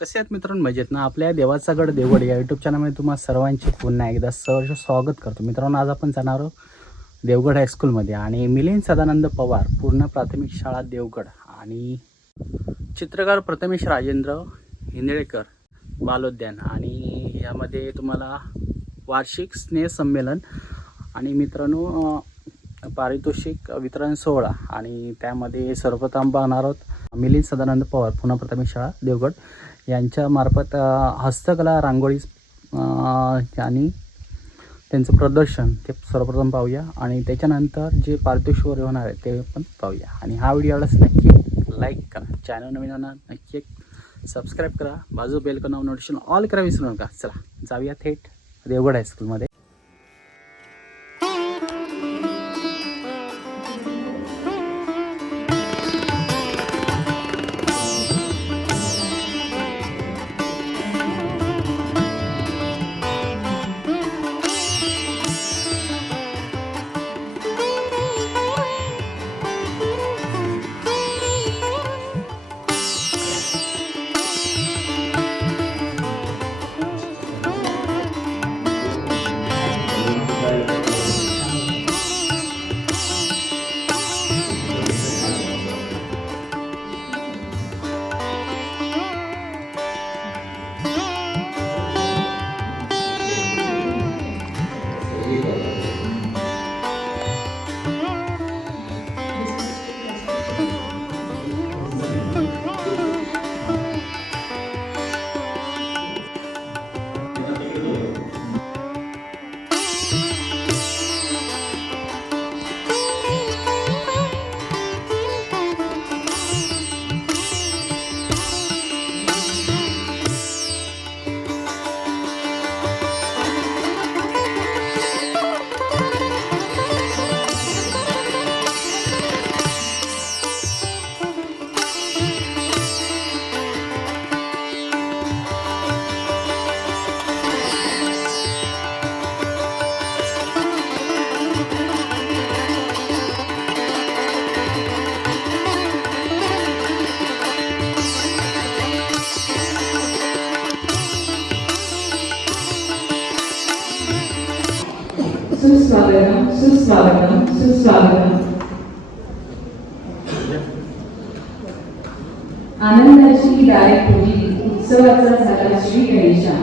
कसे आहेत मित्रांनो, मजेत ना. आपल्या देवाचा गड देवगड या यूट्यूब चॅनलमध्ये तुम्हाला सर्वांचे पुन्हा एकदा सहर्ष स्वागत करतो. मित्रांनो, आज आपण जाणार आहोत देवगड हायस्कूलमध्ये आणि मिलिंद सदानंद पवार पूर्ण प्राथमिक शाळा देवगड आणि चित्रकार प्रथमेश राजेंद्र हिंदळेकर बालोद्यान आणि यामध्ये तुम्हाला वार्षिक स्नेहसंमेलन आणि मित्रांनो पारितोषिक वितरण सोहळा आणि त्यामध्ये सर्वप्रथम पाहणार आहोत मिलिंद सदानंद पवार पुणे प्राथमिक शाळा देवगड यांच्यामार्फत हस्तकला रांगोळी आणि त्यांचं प्रदर्शन ते सर्वप्रथम पाहूया आणि त्याच्यानंतर जे पारितोषिक होणार आहे ते पण पाहूया. आणि हा व्हिडिओ आवडल्यास नक्की लाईक करा, चॅनल नवीन होणार नक्की एक सबस्क्राईब करा, बाजू बेल करून नोटिफिकेशन ऑल करा विसरू नका. चला जाऊया थेट देवगड हायस्कूलमध्ये. सुस्वागतम सुस्वागतम सुस्वागतम. आनंदाची दायपुरी उत्सवाचा झाला श्री गणेशा.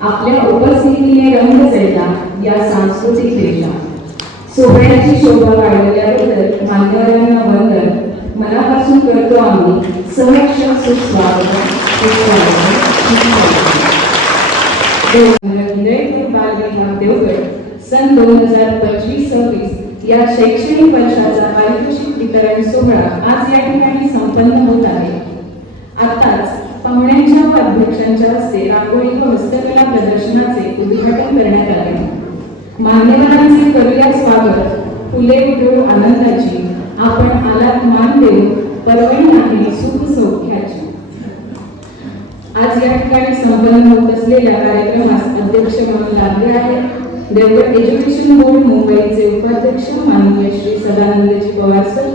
आपल्या उपस्थितीने रंग चढला या सांस्कृतिक देशा. सोहळ्याची शोभा वाढवल्याबद्दल मान्यवरांना वंदन मनापासून करतो आम्ही सहर्ष सुस्वागतम सुस्वागतम सुस्वागतम. बालविभाग देवगड सन 2025-26 या शैक्षणिक वर्षाचा पारितोषिक वितरण सोहळा आज या ठिकाणी संपन्न होत आहे. आताच पाहुण्यांच्या व अध्यक्षांच्या हस्ते रांगोळी व हस्तकला प्रदर्शनाचे उद्घाटन करण्यात आले. मान्यवरांचे करूया स्वागत. फुले उधळू आनंदाची, आपण आलात मान देऊ पर्वणी आहे सुख सौख्याची. आज या ठिकाणी संपन्न होत असलेल्या कार्यक्रमास अध्यक्ष म्हणून लाभले आहेत देवगड एज्युकेशन बोर्ड मुंबईचे उपाध्यक्ष माननीय श्री सदानंदजी पवार सर.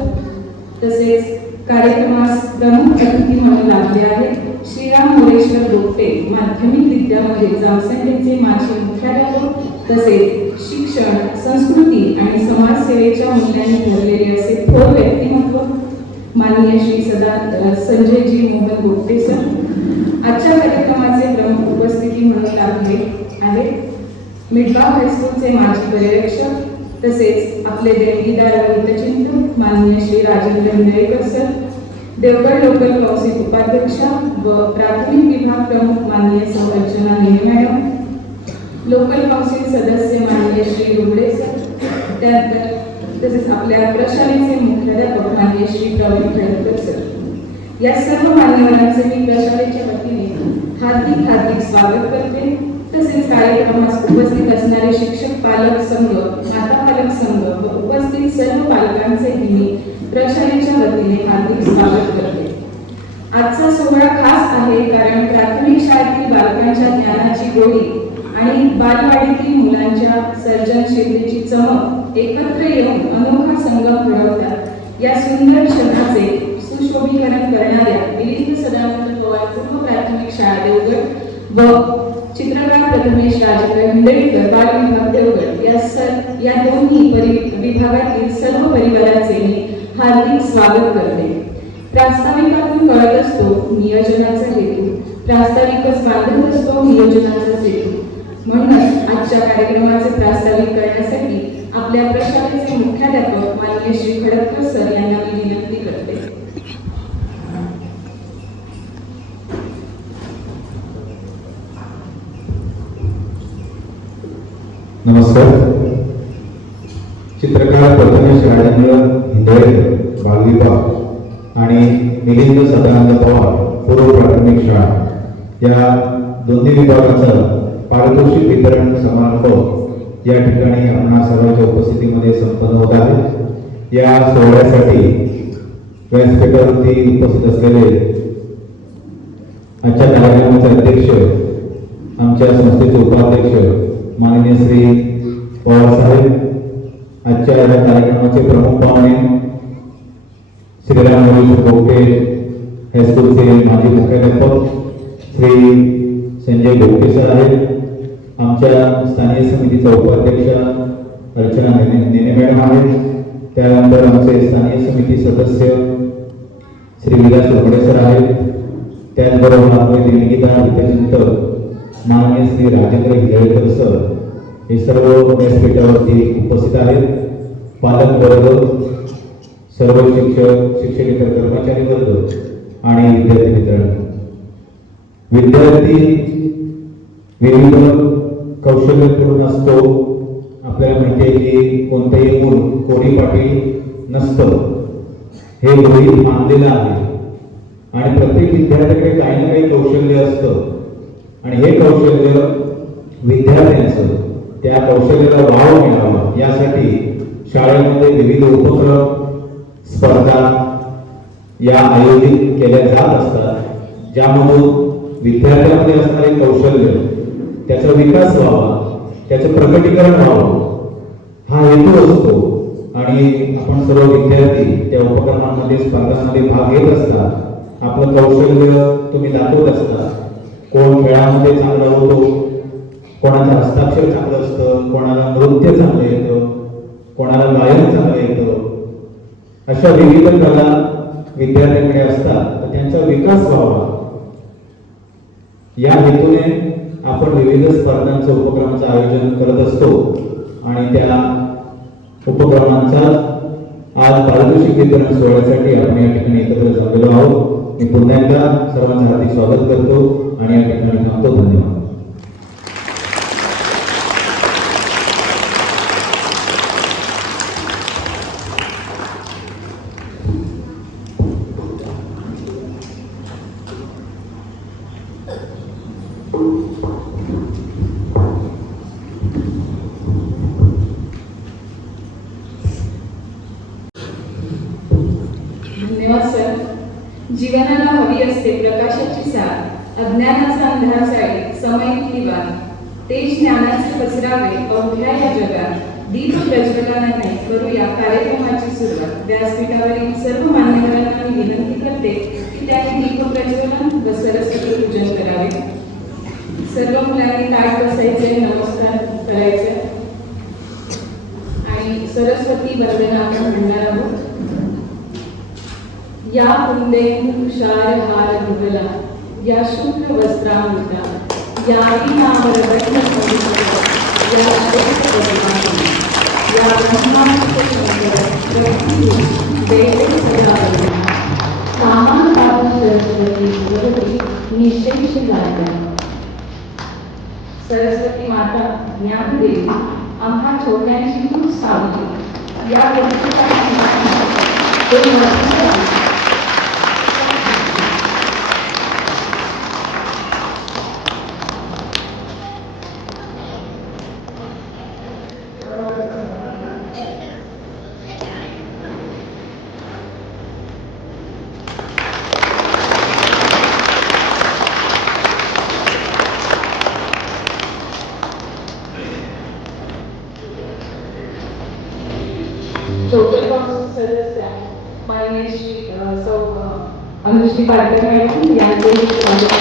तसेच कार्यक्रमास प्रमुख अतिथी म्हणून लाभले आहेत श्रीराम मोरेश्वर गोपटे माध्यमिक विद्यालय जामसंडेचे माजी मुख्याध्यापक. तसेच शिक्षण संस्कृती आणि समाजसेवेच्या मूल्यांनी भरलेले असे थोर व्यक्तिमत्व माननीय श्री संजयजी मोहन गोपटे सर. आजच्या कार्यक्रमाचे प्रमुख उपस्थिती म्हणून लाभले आहेत मिठबाग हायस्कूलचे माजी पर्यवेक्षक तसेच आपले देणगीदार व हितचिंतक माननीय Shri Rajendra Hindalekar sir. Devgad local council उपाध्यक्षा व प्राथमिक विभाग प्रमुख माननीय Sau Archana Nene madam. Local council सदस्य माननीय श्री रुबडे सर. त्यानंतर तसेच आपल्या प्रशालेचे मुख्याध्यापक माननीय श्री प्रवीण खडकर सर. या सर्व मान्यवरांचे मी प्रशालेच्या वतीने हार्दिक हार्दिक स्वागत करते. तसेच कार्यक्रमास उपस्थित असणारे शिक्षक पालक संघ माता पालक संघ व उपस्थित सर्व पालकांचे मी प्रशालेच्या वतीने हार्दिक स्वागत करते. आजचा सोहळा खास आहे कारण प्राथमिक शाळेतील बालकांच्या ज्ञानाची गोडी आणि बालवाडीतील मुलांच्या सर्जनशीलतेची चमक एकत्र येऊन अनोखा संगम घडवतात. या सुंदर क्षणाचे सुशोभीकरण करणाऱ्या मिलिंद सदानंद पवार पूर्व प्राथमिक शाळा व चित्रकार प्रथमेश राजेंद्र हिंदळीकर बालविभाग देवगड या दोन्ही विभागातील सर्व परिवाराचे मी हार्दिक स्वागत करते. प्रास्ताविकातून कळत असतो नियोजनाचा हेतू, प्रास्ताविकच बांधत असतो नियोजनाचा सेतू. म्हणूनच आजच्या कार्यक्रमाचे प्रास्ताविक करण्यासाठी आपल्या प्रशालेचे मुख्याध्यापक माननीय श्री खडकर सर यांना मी विनंती करते. नमस्कार. चित्रकार प्रथमेश राजेंद्र हिंदळेकर बालविभाग आणि मिलिंद सदानंद पवार पूर्व प्राथमिक शाळा या दोन्ही विभागाचं पारितोषिक वितरण समारंभ या ठिकाणी आपणा सर्वांच्या उपस्थितीमध्ये संपन्न होत आहे. या सोहळ्यासाठी व्यासपीठावरती उपस्थित असलेले आजच्या कार्यक्रमाचे अध्यक्ष, आमच्या संस्थेचे उपाध्यक्ष माननीय श्री पवार साहेब, आजच्या या कार्यक्रमाचे प्रमुख पाहुणे श्रीराम गोपे हायस्कूलचे माजी मुख्याध्यापक श्री संजय गोपे सर आहेत, आमच्या स्थानीय समितीचा उपाध्यक्ष अर्चना नेने मॅडम आहेत, त्यानंतर आमचे स्थानीय समिती सदस्य श्री विलास लोकडे सर आहेत, त्याचबरोबर आपले देणगीदार हितचिंतक माननीय श्री राजेंद्र हिंदळेकर सर हे सर्व व्यासपीठावरती उपस्थित आहेत. पालक वर्ग, सर्व शिक्षक, शिक्षकेतर कर्मचारी वर्ग आणि विद्यार्थी मित्रांनो, विद्यार्थी विविध कौशल्यपूर्ण असतो. आपल्याला माहिती आहे की कोणतेही मूल कोडीपाटी नसतं, हे गृहीत मानलेलं आहे आणि प्रत्येक विद्यार्थ्याकडे काही ना काही कौशल्य असतं आणि हे कौशल्य विद्यार्थ्यांचं त्या कौशल्याला वाव मिळावा यासाठी शाळेमध्ये विविध उपक्रम, स्पर्धा या आयोजित केल्या जात असतात, ज्यामधून विद्यार्थ्यांमध्ये असणारे कौशल्य त्याचा विकास व्हावा, त्याचं प्रकटीकरण व्हावं हा हेतू असतो. आणि आपण सर्व विद्यार्थी त्या उपक्रमांमध्ये, स्पर्धांमध्ये भाग घेत असतात. आपलं कौशल्य तुम्ही दाखवत असता. कोण खेळामध्ये चांगला होतो, कोणाचं हस्ताक्षर चांगलं असतं, कोणाला नृत्य चांगलं येतं, कोणाला गायन चांगलं येतं. अशा विविध कला विद्यार्थ्यांकडे असतात, तर त्यांचा विकास व्हावा या हेतूने आपण विविध स्पर्धांचं, उपक्रमांचं आयोजन करत असतो आणि त्या उपक्रमांचा आज पारितोषिक वितरण सोहळ्यासाठी आपण या ठिकाणी एकत्र जमलेलो आहोत. मी पुन्हा एकदा सर्वांचं हार्दिक स्वागत करतो आणि या ठिकाणी थांबतो. धन्यवाद. धन्यवाद सर. जीवनाला हवी असते प्रकाशाची साथ, अज्ञानाचा अंधार जाईल समयितली वाट, तेज ज्ञानाचे पसरावे अवघ्या या जगात, दीप प्रज्वलनाने करूया कार्यक्रमाची सुरुवात. व्यासपीठावरील सर्व मान्यवरांना मी विनंती करते की त्यांनी दीप प्रज्वलन व सरस्वती पूजन करावे. सर्व मुलांनी ताट बसायचे, नमस्कार करायचे आणि सरस्वती वंदना आपण म्हणणार आहोत. या कुंदे क्षार हार धुवला, या शुक्र वस्त्रामृता, या वीणावर बैठक या श्रेष्ठ पदमानी, या ब्रह्मांड देव सदा सामान पाहून सरस्वती भगवती निशेष गाता. सरस्वती माता ज्ञान देवी, आम्हा छोट्यांची तू सावली, या छोटे सदस्य माननीय श्री अनुश्री पाटकर मॅडम यांचे स्वागत.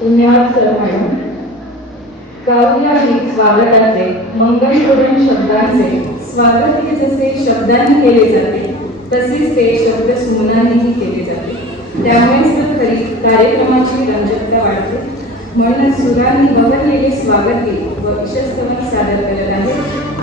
धन्यवाद सर मॅडम. काव्य ही स्वागताचे मंगलपूर्ण शब्दांचे स्वागत हे जसे शब्दांनी केले जाते तसेच ते शब्द सुमनानेही केले जाते. त्यामुळेच तर खरी कार्यक्रमाची रंजकता वाढते. म्हणूनच सुरांनी बहरलेले स्वागत गीत व यशस्वी सादर करत आहे.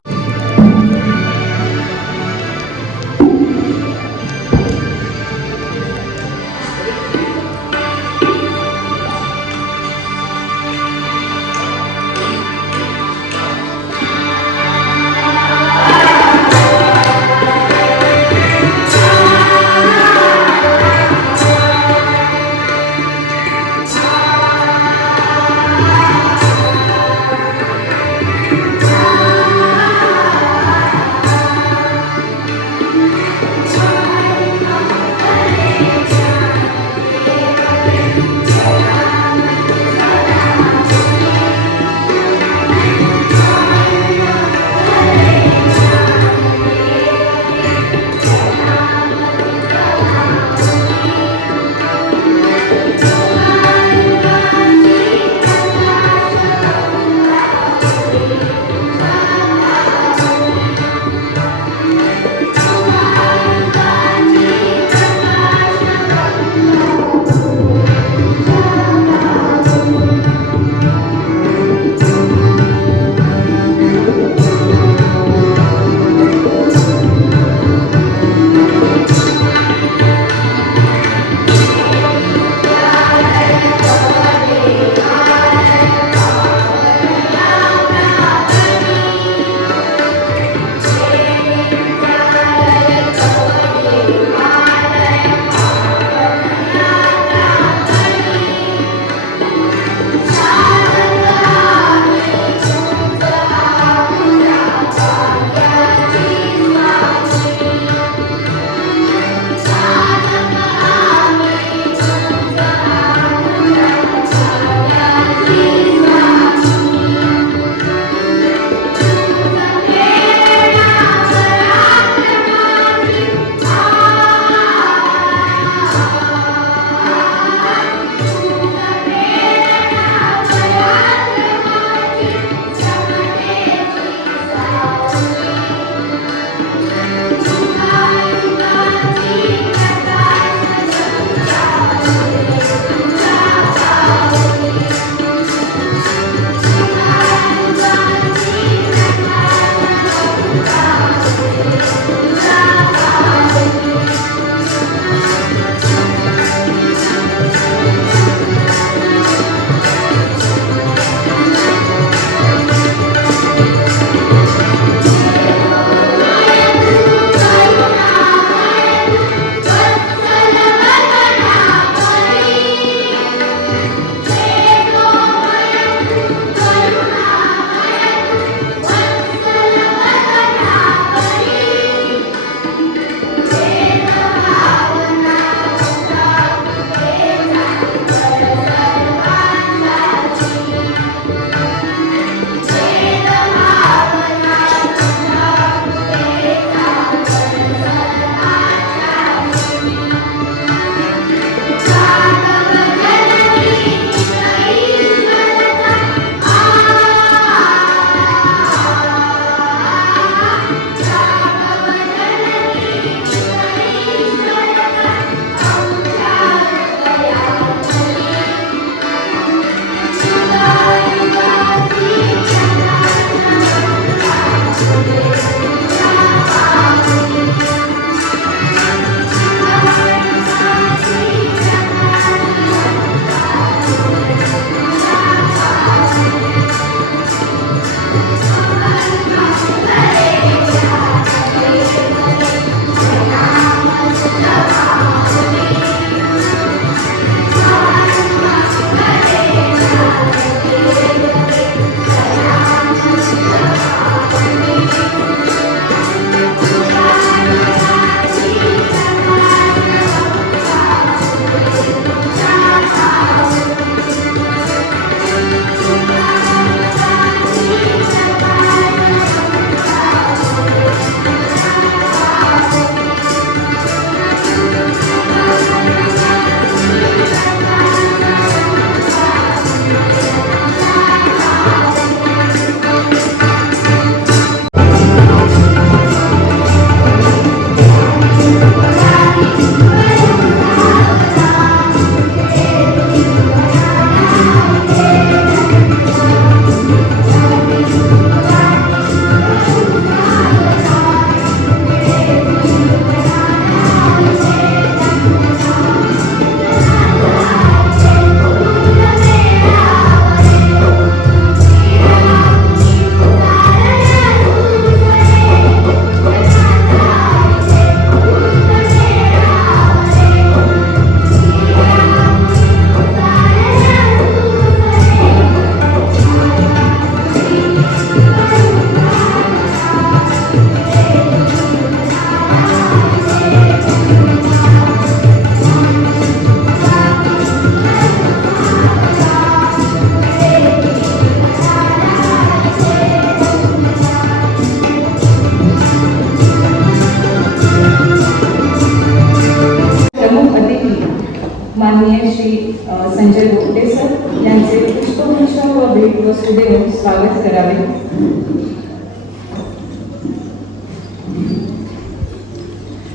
पुष्प देऊन स्वागत करावे.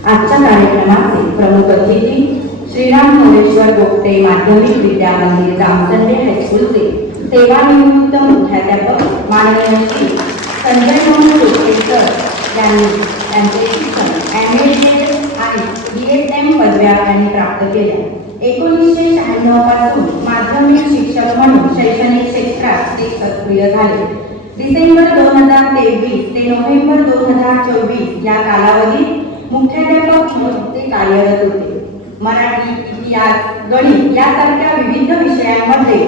आजच्या कार्यक्रमाचे प्रमुख अतिथी श्रीराम नरेश्वर गोपते माध्यमिक विद्या मंदिर जामसंडे हायस्कूलचे सेवानिवृत्त मुख्याध्यापक माननीय श्री संजय गोपते सर यांनी त्यांचे शिक्षण MA आणि BSM पदव्या त्यांनी प्राप्त केल्या. 1996 पासून माध्यमिक शिक्षक म्हणून शैक्षणिक क्षेत्रात ते सक्रिय झाले. डिसेंबर 2023 ते नोव्हेंबर 2024 या कालावधीत मुख्याध्यापक म्हणून ते कार्यरत होते. मराठी, इतिहास, गणित यासारख्या विविध विषयांमध्ये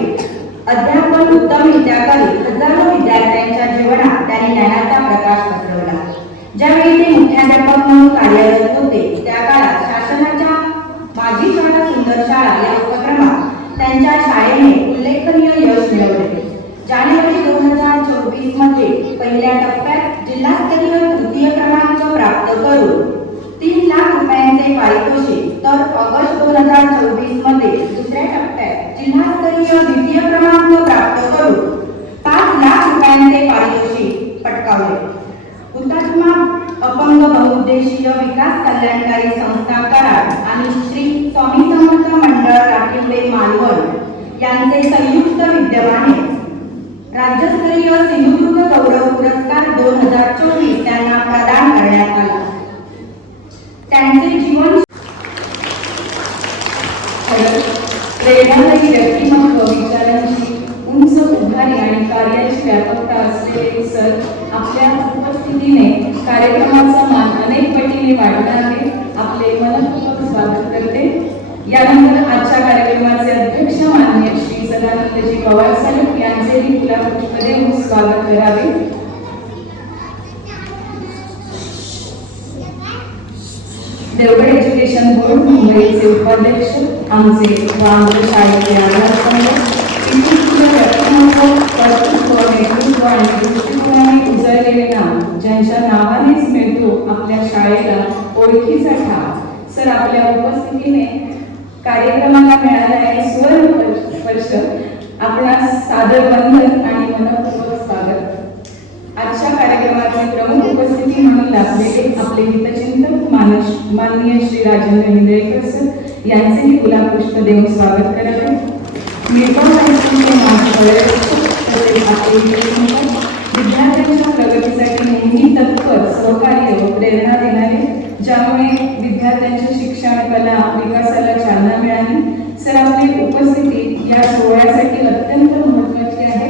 अध्यापन उत्तमरित्या करीत हजारो विद्यार्थ्यांच्या जीवनात त्यांनी ज्ञानाचा प्रकाश पसरवला. ज्यावेळी ते मुख्याध्यापक म्हणून कार्यरत होते त्या काळात शासनाच्या माझी शाळा सुंदर शाळा या उपक्रमात त्यांच्या शाळेने उल्लेखनीय यश मिळवले. जानेवारी 2024 मध्ये पहिल्या टप्प्यात जिल्हास्तरीय तृतीय क्रमांक प्राप्त करून 3 लाख रुपयांचे पारितोषिक, तर ऑगस्ट 2024 मध्ये दुसऱ्या टप्प्यात जिल्हास्तरीय द्वितीय क्रमांक प्राप्त करून 5 लाख रुपयांचे पारितोषिक पटकावले. हुतात्मा अपंग बहुउद्देशीय विकास कल्याणकारी संस्था कराड आणि श्री स्वामी समर्थ मंडळ राखीवडे मालवण यांचे संयुक्त विद्यमाने राज्यस्तरीय सिंधुदुर्ग गौरव पुरस्कार 2024 त्यांना प्रदान करण्यात आला. त्यांचे जीवन प्रेरणादायी व्यक्तिमत्व, विचारांची उंच उभारी आणि कार्याची व्यापकता असलेले सर आपल्या उपस्थितीने कार्यक्रमाचा मान अनेक पटीने वाढला आहे. आपले मनपूर्वक स्वागत करते. यानंतर आजच्या कार्यक्रमाचे अध्यक्ष माननीय श्री सदानंदजी पवार साहेब यांचेही गुलाब पुष्प देऊन स्वागत करावे. देवगड एज्युकेशन बोर्ड मुंबईचे उपाध्यक्ष, आमचे व आमच्या शाळेचे आधारस्तंभ, विशिष्ट व्यक्तिमत्व, कर्तृत्व, नेतृत्व आणि दृष्टिकोनाने उजळलेले नाव, ज्यांच्या नावानेच मिळतो आपल्या शाळेला ओळखीचा ठाव. सर आपल्या उपस्थितीने कार्यक्रमाला मिळाला आहे सुवर्ण स्पर्श. आपणास सादर वंदन आणि मनपूर्वक स्वागत. आजच्या कार्यक्रमाचे प्रमुख उपस्थिती म्हणून लाभलेले आपले हितचिंतक माननीय श्री राजेंद्र हिंद्रेकर सर यांचेही गुलाब पुष्प देऊन स्वागत करावे. मिरगाव हायस्कूलचे माजी पर्यवेक्षक तसेच आपले हितचिंतक, विद्यार्थ्यांच्या प्रगतीसाठी नेहमी तत्पर, सहकार्य व प्रेरणा देणारे, ज्यामुळे विद्यार्थ्यांच्या शिक्षण कला विकासाला चालना मिळाली. सर आपली उपस्थिती या सोहळ्यासाठी अत्यंत महत्त्वाची आहे.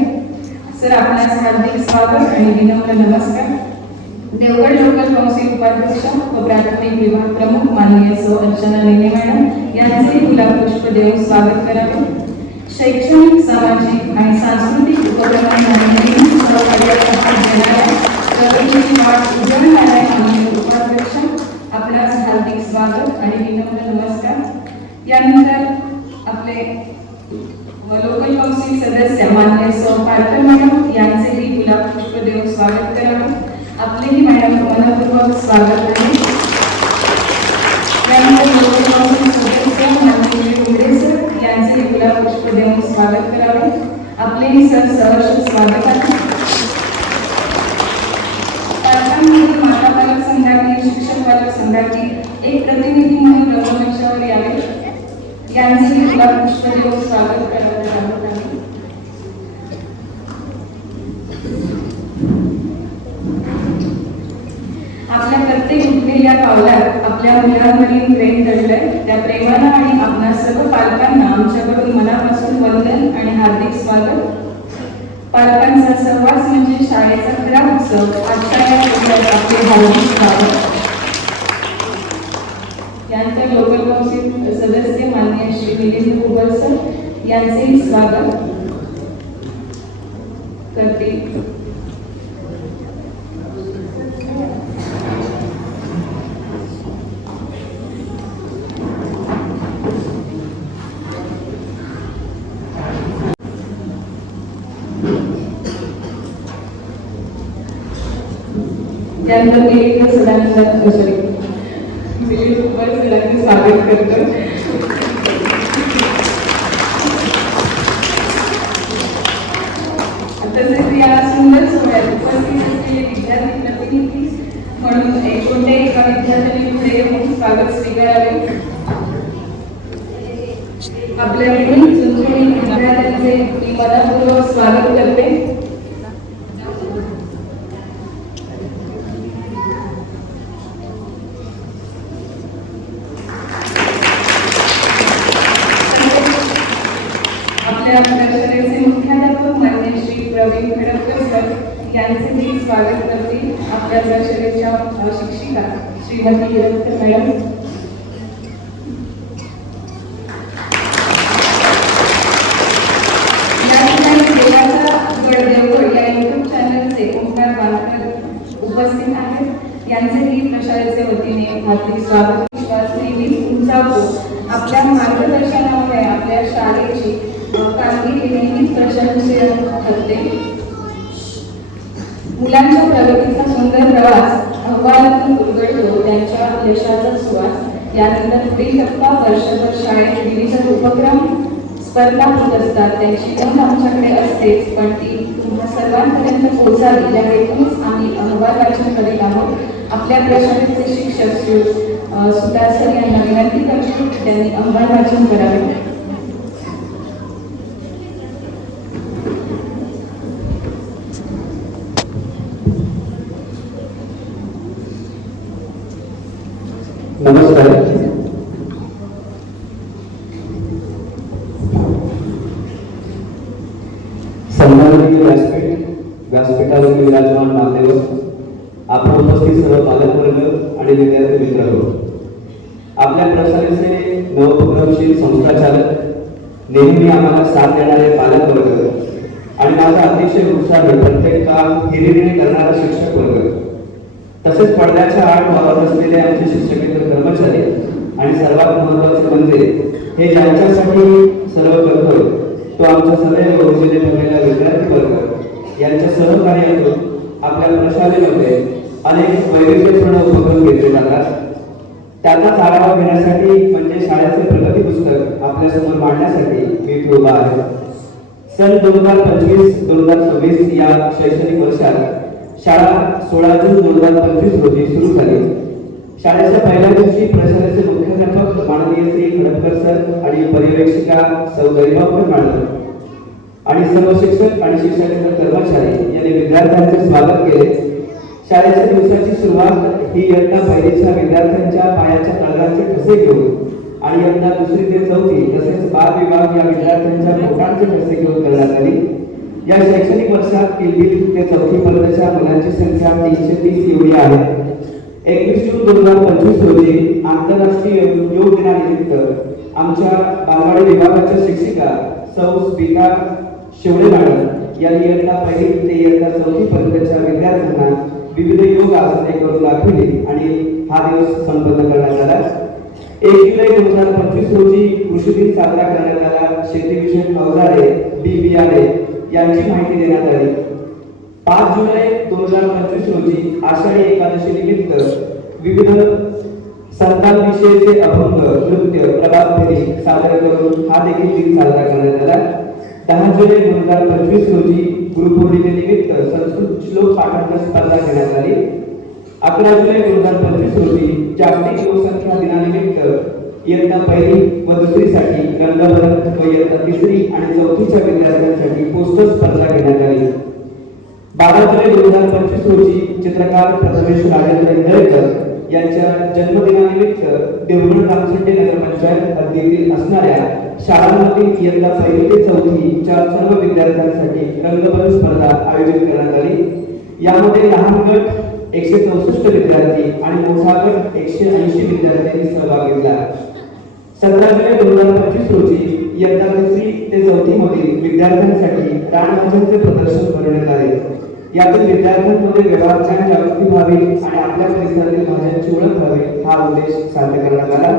सर आपणास हार्दिक स्वागत आणि विनम्र नमस्कार. देवगड लोकल कौन्सिल उपाध्यक्ष व प्राथमिक विभाग प्रमुख माननीय सौ अर्चना नेने मॅडम यांचे गुलाब पुष्प देऊन स्वागत करावे. शैक्षणिक, सामाजिक आणि सांस्कृतिक उपक्रमांना नेहमी सहकार्य देणाऱ्या, प्रगतीची वाट उजळणाऱ्या माननीय उपाध्यक्ष आपणास हार्दिक स्वागत आणि विनम्र नमस्कार. यानंतर आपले लोकल कौन्सिल सदस्य माननीय सौ पारकर मॅडम यांचेही गुलाब पुष्प देऊन स्वागत करावे. आपलेही मॅडम मनपूर्वक स्वागत आहे. त्यानंतर लोकल कौन्सिल सदस्य माननीय कुंडे सर यांचेही गुलाब पुष्प देऊन स्वागत करावे. आपलेही सर सहर्ष स्वागत आहे. पालकांमधील माता पालक संघातील, शिक्षक पालक संघातील एक प्रतिनिधी म्हणून रंगमंचावर यावे. यांचेही गुलाब पुष्प देऊन स्वागत करत आहोत आम्ही. आपल्या प्रत्येक उठलेल्या पावलात आपल्या मुलांवरील प्रेम दडलंय. त्या प्रेमाला आणि आपल्या सर्व पालकांना आमच्याकडून मनापासून वंदन आणि हार्दिक स्वागत. पालकांचा सहवास म्हणजे शाळेचा खरा उत्सव. आजच्या या सोहळ्यात आपले हार्दिक स्वागत. यानंतर लोकल कौन्सिल सदस्य माननीय श्री मिलिंद कुबर सर यांचेही स्वागत करते. त्यानंतर मिलिंद सदानंद मिलिंद कुबर सरांचे स्वागत करतो. तसेच या सुंदर सोहळ्यात उपस्थित असलेले विद्यार्थी प्रतिनिधी म्हणून कोणत्याही एका विद्यार्थ्यांनी पुढे येऊन स्वागत स्वीकारावे. आपल्या पुढील चुनचुणी विद्यार्थ्यांचे मी मनपूर्वक स्वागत करते. आपल्या प्रशालेचे मुख्याध्यापक मान्य श्री प्रवीण खडपकर सर यांचे मी स्वागत करते. आपल्या प्रशालेच्या शिक्षिका श्रीमती हिरतकर मॅडम. देवगड या युट्यूब चॅनलचे ओंकार बांधकर उपस्थित आहेत. यांचेही प्रशालेच्या वतीने हार्दिक स्वागत. विश्वास नेहमीच उंचावतो. आपल्या मार्गदर्शनामुळे आपल्या शाळेची कामगिरी नेहमीच प्रशंसनीय ठरते. मुलांच्या प्रगतीचा सुंदर प्रवास अहवालातून उलगडतो त्यांच्या यशाचा सुवास. यानंतर पुढील टप्पा वर्षभर शाळेत विविध उपक्रम स्पर्धा होत असतात. त्यांची नोंद आमच्याकडे असतेच, पण ती तुम्हा सर्वांपर्यंत पोहोचावी या हेतूनच आम्ही अहवाल वाचन करीत आहोत. आपल्या प्रशालेचे शिक्षक श्री सुतार सर यांना विनंती करतो की त्यांनी अहवाल वाचन करावे. नमस्कार. सन्माननीय व्यासपीठावरील विराजमान मान्यवर, आपण उपस्थित सर्व पालकवर्ग आणि विद्यार्थी मित्रांनो, आपल्या प्रशालेचे नवोपक्रमशील संस्थाचालक, नेहमी आम्हाला साथ देणारे पालकवर्ग आणि माझा अतिशय उत्साही प्रत्येक काम हिरिरीने करणारा शिक्षक वर्ग, तसेच पडद्याच्या आड वावरत असलेले आमचे शिक्षकेतर कर्मचारी आणि सर्वात महत्त्वाचे म्हणजे हे ज्यांच्यासाठी सर्व करतोय तो आमच्या सदैव उर्जेने भरलेला विद्यार्थी वर्ग यांच्या सहकार्यातून आपल्या प्रशालेमध्ये अनेक वैविध्यपूर्ण उपक्रम घेतले जातात. त्यांनाच आढावा घेण्यासाठी म्हणजे शाळेचे प्रगती पुस्तक आपल्यासमोर मांडण्यासाठी मी इथे उभा आहे. सन 2025-2026 या शैक्षणिक वर्षात शाळा 16 जून 2025 रोजी सुरू झाली. शाळेच्या पहिल्या दिवशी प्रशालेचे मुख्याध्यापक माननीय श्री खडपकर सर आणि पर्यवेक्षिका सौ गरिमाकर मॅडम आणि सर्व शिक्षक आणि शिक्षकेतर कर्मचारी यांनी विद्यार्थ्यांचे स्वागत केले. शाळेच्या दिवसाची सुरुवात ही इयत्ता पहिलीच्या विद्यार्थ्यांच्या पायाच्या तळव्यांचे ठसे घेऊन आणि इयत्ता 2री ते 4थी तसेच बाल विभाग या विद्यार्थ्यांच्या बोटांचे ठसे घेऊन करण्यात आली. या शैक्षणिक वर्षात 1ली ते 4थी पर्यंतच्या मुलांची संख्या 330 एवढी आहे. 21 जून 2025 रोजी आंतरराष्ट्रीय योग दिनानिमित्त आमच्या बालवाडी विभागाच्या शिक्षिका सौ स्मिता शेवडे मॅडम यांनी इयत्ता 1ली ते इयत्ता 4थी पर्यंतच्या विद्यार्थ्यांना विविध योग आसने करून दाखवली आणि हा दिवस संपन्न करण्यात आला. 1 जुलै 2025 रोजी कृषी दिन साजरा करण्यात आला. शेतीविषयक अवजारे, बी बियाणे यांची माहिती देण्यात आली. 5 जुलै 2025 रोजी आषाढी एकादशी निमित्त विविध संतांविषयीचे अभंग, नृत्य, प्रभात फेरी सादर करून हा देखील दिन साजरा करण्यात आला. 10 जुलै 2025 रोजी गुरुपौर्णिमेनिमित्त संस्कृत श्लोक पाठांतर स्पर्धा घेण्यात आली. 11 जुलै 2025 रोजी जागतिक लोकसंख्या दिनानिमित्त इयत्ता 1ली व 2रीसाठी रंगभरत व इयत्ता 3री आणि 4थीच्या विद्यार्थ्यांसाठी पोस्टर स्पर्धा घेण्यात आली. 12 जुलै 2025 रोजी चित्रकार प्रथमेश राजेंद्र इंदळकर यांच्या जन्मदिनानिमित्त देवगड रामसंडे नगर पंचायत हद्दीतील असणाऱ्या शाळांमधील इयत्ता 1ली ते 4थीच्या सर्व विद्यार्थ्यांसाठी रंगभरण स्पर्धा आयोजित करण्यात आली. यामध्ये लहान गट 164 विद्यार्थी आणि मोठा गट 180 विद्यार्थ्यांनी सहभाग घेतला. 17 जुलै 2025 रोजी इयत्ता 3री ते 4थी मधील विद्यार्थ्यांसाठी रानभाज्यांचे प्रदर्शन भरवण्यात आले. यातून विद्यार्थ्यांमध्ये व्यवहारज्ञान जागृती व्हावी आणि आपल्या परिसरातील भाज्यांची ओळख व्हावी हा उद्देश साध्य करण्यात आला.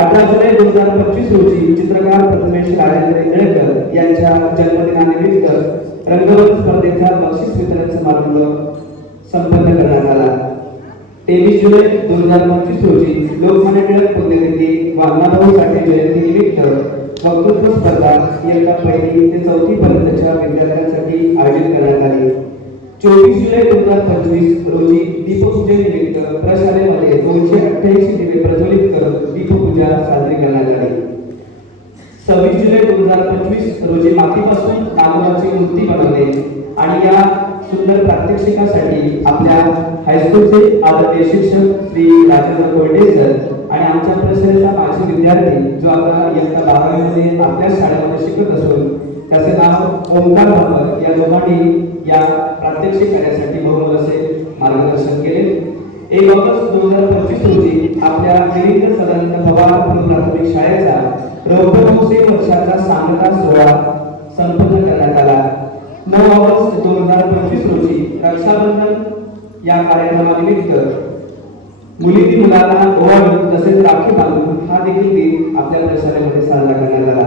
18 जुलै 2025 रोजी चित्रकार प्रथमेश राजेंद्र इंदळकर यांच्या जन्मदिनानिमित्त रंगभरण स्पर्धेचा बक्षीस वितरण समारंभ संपन्न करण्यात आला. 23 जुलै 2025 रोजी लोकमान्य टिळक पुण्यतिथी व अण्णाभाऊ साठे जयंती निमित्त वक्तृत्व स्पर्धा इयत्ता 1ली ते 4थी पर्यंतच्या विद्यार्थ्यांसाठी आयोजित करण्यात आली. 24 जुलै 2025 रोजी दीपपूजनेनिमित्त प्रशालेमध्ये 288 दिवे प्रज्वलित करून दीपपूजा साजरी करण्यात आली. 26 जुलै 2025 रोजी मातीपासून नागोबाची मूर्ती बनवणे आणि या सुंदर प्रात्यक्षिकासाठी आपल्या हायस्कूलचे आदरणीय शिक्षक श्री राजेंद्र कोयटे सर आणि आमच्या परिसराचा माजी विद्यार्थी जो आता इयत्ता 12वी मध्ये आपल्या शाळेमध्ये शिकत असून त्याचे नाव ओंकार भापर या दोघांनी या प्रात्यक्षिक करण्यासाठी बहुमोल असे मार्गदर्शन केले. 1 ऑगस्ट 2025 रोजी आपल्या मिलिंद सदानंद पवार प्राथमिक शाळेचा रौप्य महोत्सव वर्षाचा सांगता सोहळा संपन्न करण्यात आला. 9 ऑगस्ट 2025 रोजी रक्षाबंधन या कार्यक्रमानिमित्त मुलींनी मुलांना ओवाळून तसेच राखी बांधून हा देखील दिन आपल्या परिसरामध्ये साजरा करण्यात आला.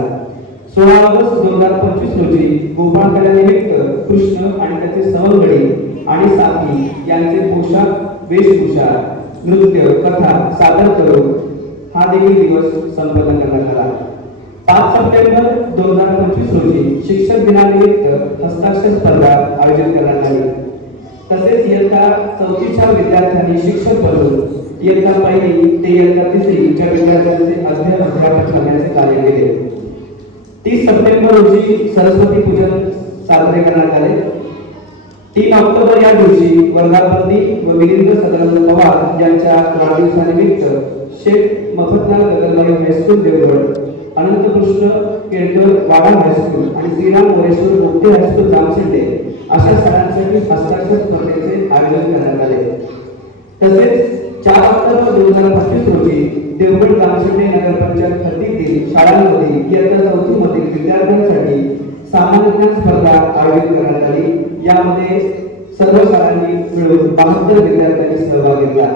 16 ऑगस्ट 2025 रोजी गोपाळ कल्यानिमित्त कृष्ण आणि त्याचे सवंगडी आणि साथी यांचे पोशाख वेशभूषा नृत्य कथा सादर करून हा देखील दिवस संपन्न करण्यात आला. 5 सप्टेंबर 2025 रोजी शिक्षक दिनानिमित्त हस्ताक्षर स्पर्धा आयोजित करण्यात आली. तसेच इयत्ता 4थीच्या विद्यार्थ्यांनी शिक्षक बनून इयत्ता 1ली ते इयत्ता 3रीच्या विद्यार्थ्यांचे अध्यापन करण्याचे कार्य केले. 30 सप्टेंबर रोजी सरस्वती पूजन साजरे करण्यात आले. 3 ऑक्टोबर या दिवशी वर्धापती व मिलिंद सदानंद पवार यांच्या वाढदिवसानिमित्त शेख मफतलाल गगनबाई हायस्कूल देवगड, अनंतकृष्ण केळकर वाडा हायस्कूल आणि श्रीराम मोरेश्वर गोपटे हायस्कूल जामखेड अशा शाळांसाठी हस्ताक्षर स्पर्धेचे आयोजन करण्यात आले. तसेच 4 ऑक्टोबर 2025 रोजी देवगड जामखेड नगरपंचायत हद्दीतील शाळांमध्ये इयत्ता 4थी मधील विद्यार्थ्यांसाठी सामान्य ज्ञान स्पर्धा आयोजित करण्यात आली. यामध्ये सर्व शाळांनी मिळून 72 विद्यार्थ्यांनी सहभाग घेतला.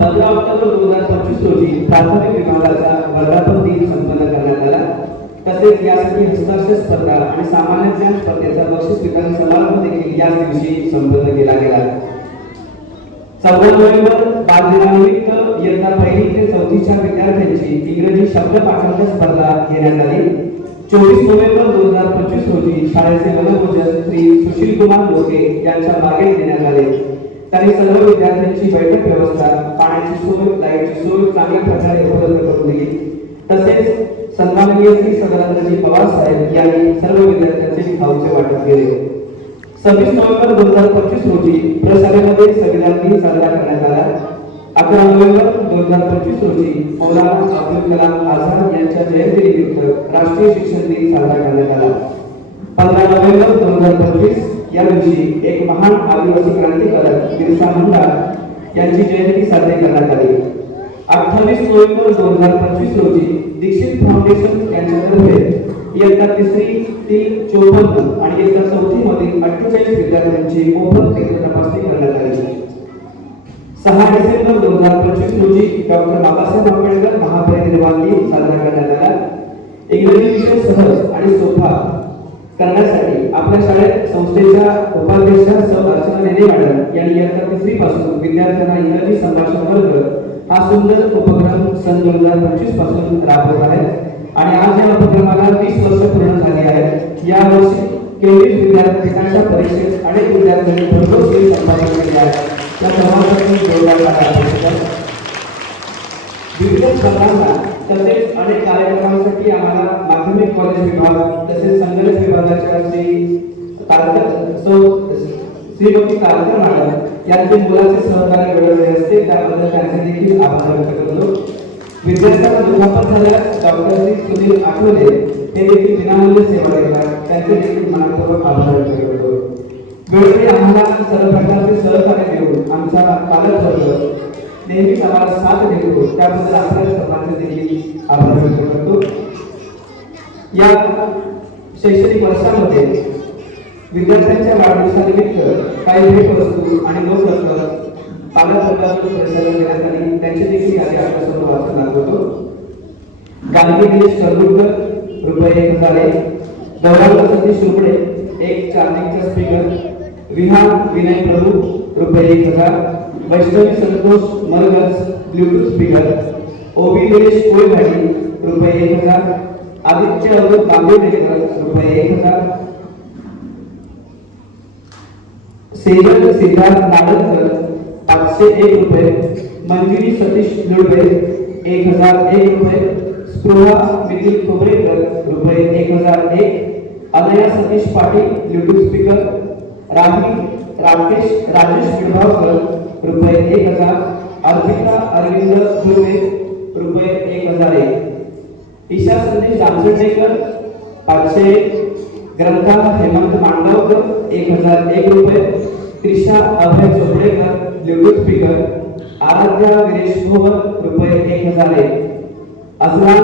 15 ऑक्टोबर 2025 रोजी प्राथमिक विभागाचा वर्धापन दिन संपन्न करण्यात आला. तसेच यासाठी हस्ताक्षर स्पर्धा आणि सामान्य ज्ञान स्पर्धेचा बक्षीस वितरण समारंभ देखील याच दिवशी संपन्न केला गेला. 14 नोव्हेंबर बालदिनानिमित्त इयत्ता 1ली ते 4थीच्या विद्यार्थ्यांची इंग्रजी शब्द पाठांतर स्पर्धा घेण्यात आली. 24 नोव्हेंबर 2025 रोजी शाळेचे वनभोजन श्री सुशील कुमार लोके यांच्या बागेत देण्यात आले. त्यांनी सर्व विद्यार्थ्यांची बैठक व्यवस्था, पाण्याची सोय, लाईटची सोय चांगल्या प्रकारे उपलब्ध करून दिली. तसेच सन्माननीय श्री सदानंदजी पवार साहेब यांनी सर्व विद्यार्थ्यांचे खाऊचे वाटप केले. 26 नोव्हेंबर 2025 रोजी प्रशालेमध्ये संविधान दिन साजरा करण्यात आला. 11 नोव्हेंबर 2025 रोजी मौलाना अब्दुल कलाम आझाद यांच्या जयंतीनिमित्त राष्ट्रीय शिक्षण दिन साजरा करण्यात आला. 15 नोव्हेंबर 2025 या दिवशी एक महान आदिवासी क्रांतिकारक बिरसा मुंडा यांची जयंती साजरी करण्यात आली. 28 नोव्हेंबर 2025 रोजी दीक्षित फाउंडेशन यांच्यातर्फे इयत्ता 3री तील 54 आणि इयत्ता 4थी मधील 48 विद्यार्थ्यांची मोफत नेत्र तपासणी करण्यात आली. 6 डिसेंबर 2025 रोजी डॉक्टर बाबासाहेब आंबेडकर महापरिनिर्वाण दिन साजरा करण्यात आला. इंग्रजी विषय सहज आणि सोपा करण्यासाठी आपल्या शाळेत संस्थेच्या उपाध्यक्षा सौ अर्चना नेने मॅडम यांनी इयत्ता 3री पासून विद्यार्थ्यांना इंग्रजी संभाषण वर्ग हा सुंदर उपक्रम सन 2025 पासून राबवत आहे आणि आज या उपक्रमाला 20 वर्ष पूर्ण झाली आहेत. या वर्षी केंद्रीय विद्यापीठाच्या परीक्षेत अनेक विद्यार्थ्यांनी भरघोस यश संपादन केले आहे. या सर्वांसाठी जोरदार टाळ्या. विविध स्पर्धांना तसेच अनेक कार्यक्रमांसाठी आम्हाला माध्यमिक कॉलेज विभाग तसेच संगणक विभागाच्या श्रीमती तारकर मॅडम यांचे मुलाचे सहकार्य वेळोवेळी असते, त्याबद्दल त्यांचे देखील आभार व्यक्त करतो. विद्यार्थ्यांना दुखापत झाल्यास डॉक्टर श्री सुनील आठवले हे देखील विनामूल्य सेवा देतात, त्यांचे देखील मनपूर्वक आभार व्यक्त करतो. वेळोवेळी आम्हाला सर्व प्रकारचे सहकार्य देऊन आमचा पालकवर्ग नेहमीच आम्हाला साथ देतो, त्याबद्दल आपल्या सर्वांचे देखील आभार व्यक्त करतो. या शैक्षणिक वर्षामध्ये विद्यार्थ्यांच्या वाढदिवसानिमित्त काही भेटवस्तू आणि रोख पालकवर्गातून प्रसारण देण्यात आली, त्यांची देखील यादी आपल्यासमोर वाचून दाखवतो. गांधी दिनेश करगुटकर ₹1000, गौरव सतीश रुपडे एक चार्जिंगचा स्पीकर, विहान विनय प्रभू ₹1000, वैष्णवी संतोष मरगज ब्लूटूथ स्पीकर, ओबी दिनेश कोळघाटी ₹1000, आदित्य अवधूत बांदेकर रुपये 1000, सेजल सिद्धार्थ नाडकर 501 रुपये, मंजिरी सतीश लुडबे 1001 रुपये, स्पृहा मिथिल कुबरेकर रुपये 1001, अनया सतीश पाटील ब्लूटूथ स्पीकर, राजेश पिडगावकर रुपये 1000, अर्पिता अरविंद धुर्वे रुपये 1001, ईशा संदेश जामसंडेकर 501, ग्रंथा हेमंत मांडवकर 1001 रुपये, त्रिशा अभय चोपडेकर ब्लूटूथ स्पीकर, आराध्या वीरेश भोवर रुपये 1001, असलान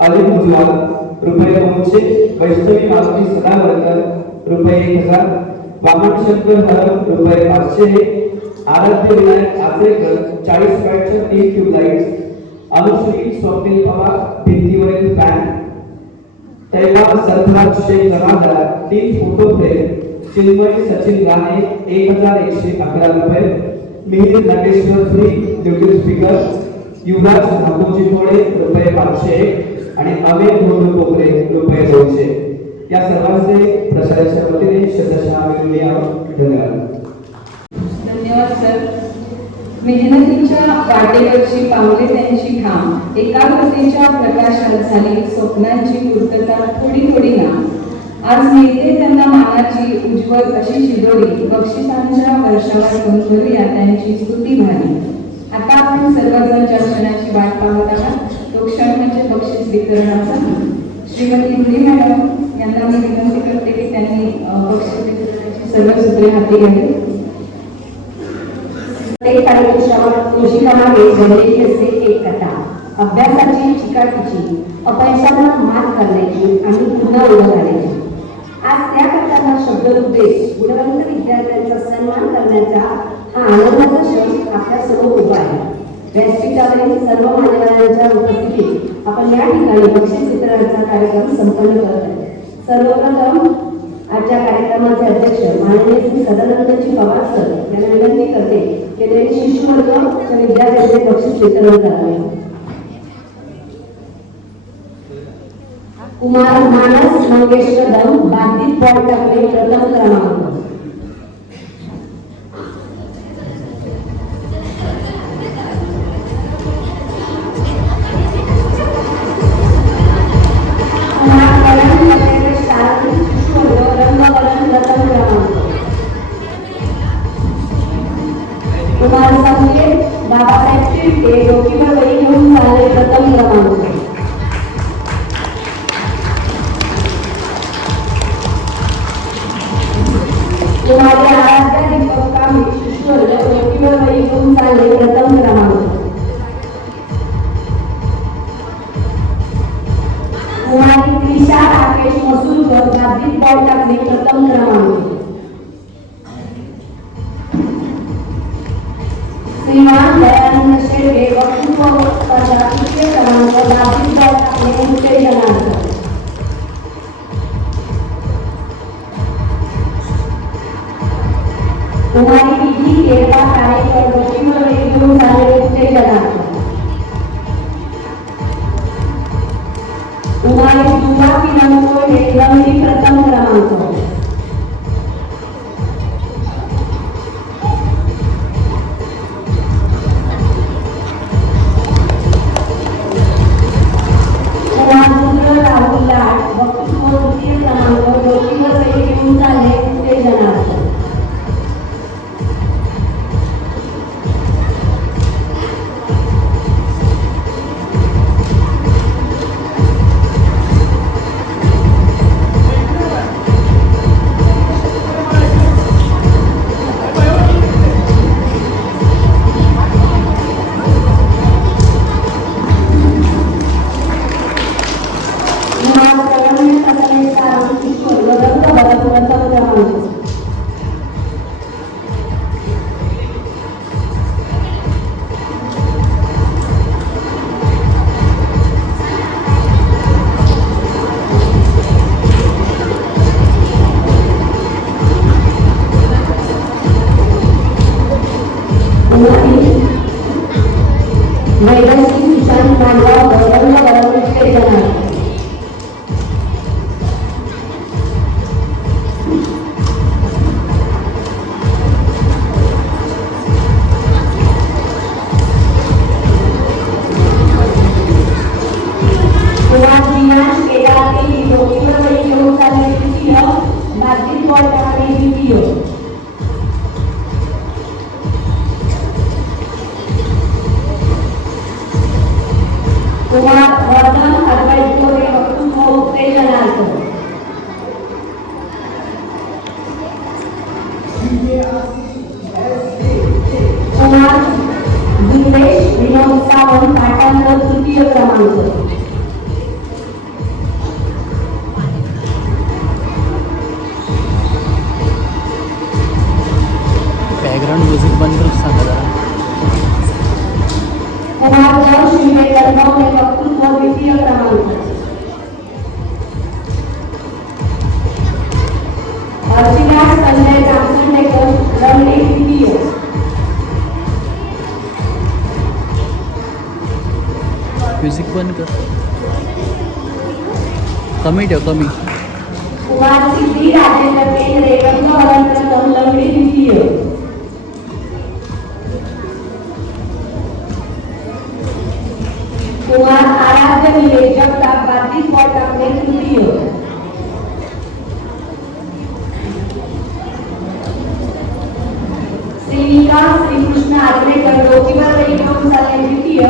अली मुजवाल रुपये 200, वैष्णवी माधवी सदावरकर रुपये 1000, वामन शंकर हरम रुपये 501, आराध्य विनायक आचरेकर 40 फॅटच्या 3 ट्यूबलाइट्स, अनुश्री स्वप्नील पवार भिंतीवरील फॅन, तैवा सरफराज शेख जनादरा 3 फोटो फ्रेम, चिन्मय सचिन राणे 1111 रुपये, Mihir Nageshwar free Bluetooth speaker, Yuvraj Thakurji Mole रुपये 501 आणि अमेर धोंडू कोकरे रुपये 200. या सर्वांचे प्रशासनाच्या वतीने शतशः धन्यवाद. धन्यवाद सर. मेहनतीच्या वाटेवरची पावले त्यांची ठाम, एकाग्रतेच्या प्रकाशात झाली स्वप्नांची पूर्तता थोडी थोडी ना. आज मिळते त्यांना मानाची उज्ज्वल अशी शिदोरी, बक्षिसांच्या वर्षावर करूया त्यांची स्तुती भारी. आता आपण सर्वजण ज्या क्षणाची वाट पाहत आहात तो क्षण म्हणजे बक्षीस वितरणाचा. श्रीमती मुली मॅडम यांना मी विनंती करते की त्यांनी बक्षीस वितरणाची सर्व सूत्रे हाती घ्यावी. प्रत्येक कार्यक्रमावर कृषिकामागे घडलेली असते एक कथा, अभ्यासाची, चिकाटीची, अपयशांना मात करण्याची आणि पुन्हा उभं राहण्याची. आज त्या कथांना शब्दरूपेश गुणवंत विद्यार्थ्यांचा सन्मान करण्याचा हा आनंदाचा क्षण आपल्या समोर उभा आहे. व्यासपीठावरील सर्व मान्यवरांच्या उपस्थितीत आपण या ठिकाणी बक्षीस वितरणाचा कार्यक्रम संपन्न करत आहोत. सर्वप्रथम आजच्या कार्यक्रमाचे अध्यक्ष माननीय श्री सदानंदजी पवार सर यांना विनंती करते की त्यांनी शिष्यवर्गाच्या विद्यार्थ्यांचे बक्षीस वितरण करावे. कुमार मानस मंगेश कदम बाधित पॉइंट टाकले प्रथम क्रमांक. कुमार संकेत बाबासाहेब शिर्के डोकीवर वही घेऊन चालले प्रथम क्रमांक. कुमारी आराध्या दीपक कांबळे शिशुवर्ग डोकीवर वही घेऊन चालले प्रथम क्रमांक. कुमारी त्रिशा राकेश मसूरकर बाधित बॉल टाकले प्रथम क्रमांक. श्रीमान दयानंद शेळके वक्तृत्व स्पर्धा तृतीय क्रमांक बाधित बॉल टाकले उत्तेजनार्थ. कुमारी विधी केरला कार्यकर डोकीवर वही घेऊन चालले उत्तेजनार्थ. कुमारी दुर्गा पिनंकोळे लंगडी प्रथम क्रमांक. कुमार राहुल लाट वक्तृत्व तृतीय क्रमांक डोकीवर वही घेऊन चालले उत्तेजनार्थ. वैद्यकीय शिक्षण मानवा अर्चिना संजय जामसंडेकर लवली द्वितीय. म्युझिक बंद कर, कमी ठेव कमी. कुमार सिद्धी राजेंद्र केंद्रे रंगवलन प्रथम लवली द्वितीय. कुमार आराध्य निलेश जगताप बाधित बॉल टाकले तृतीय. श्रीनिका श्रीकृष्ण आगरेकर डोकीवर घेऊन झाले द्वितीय.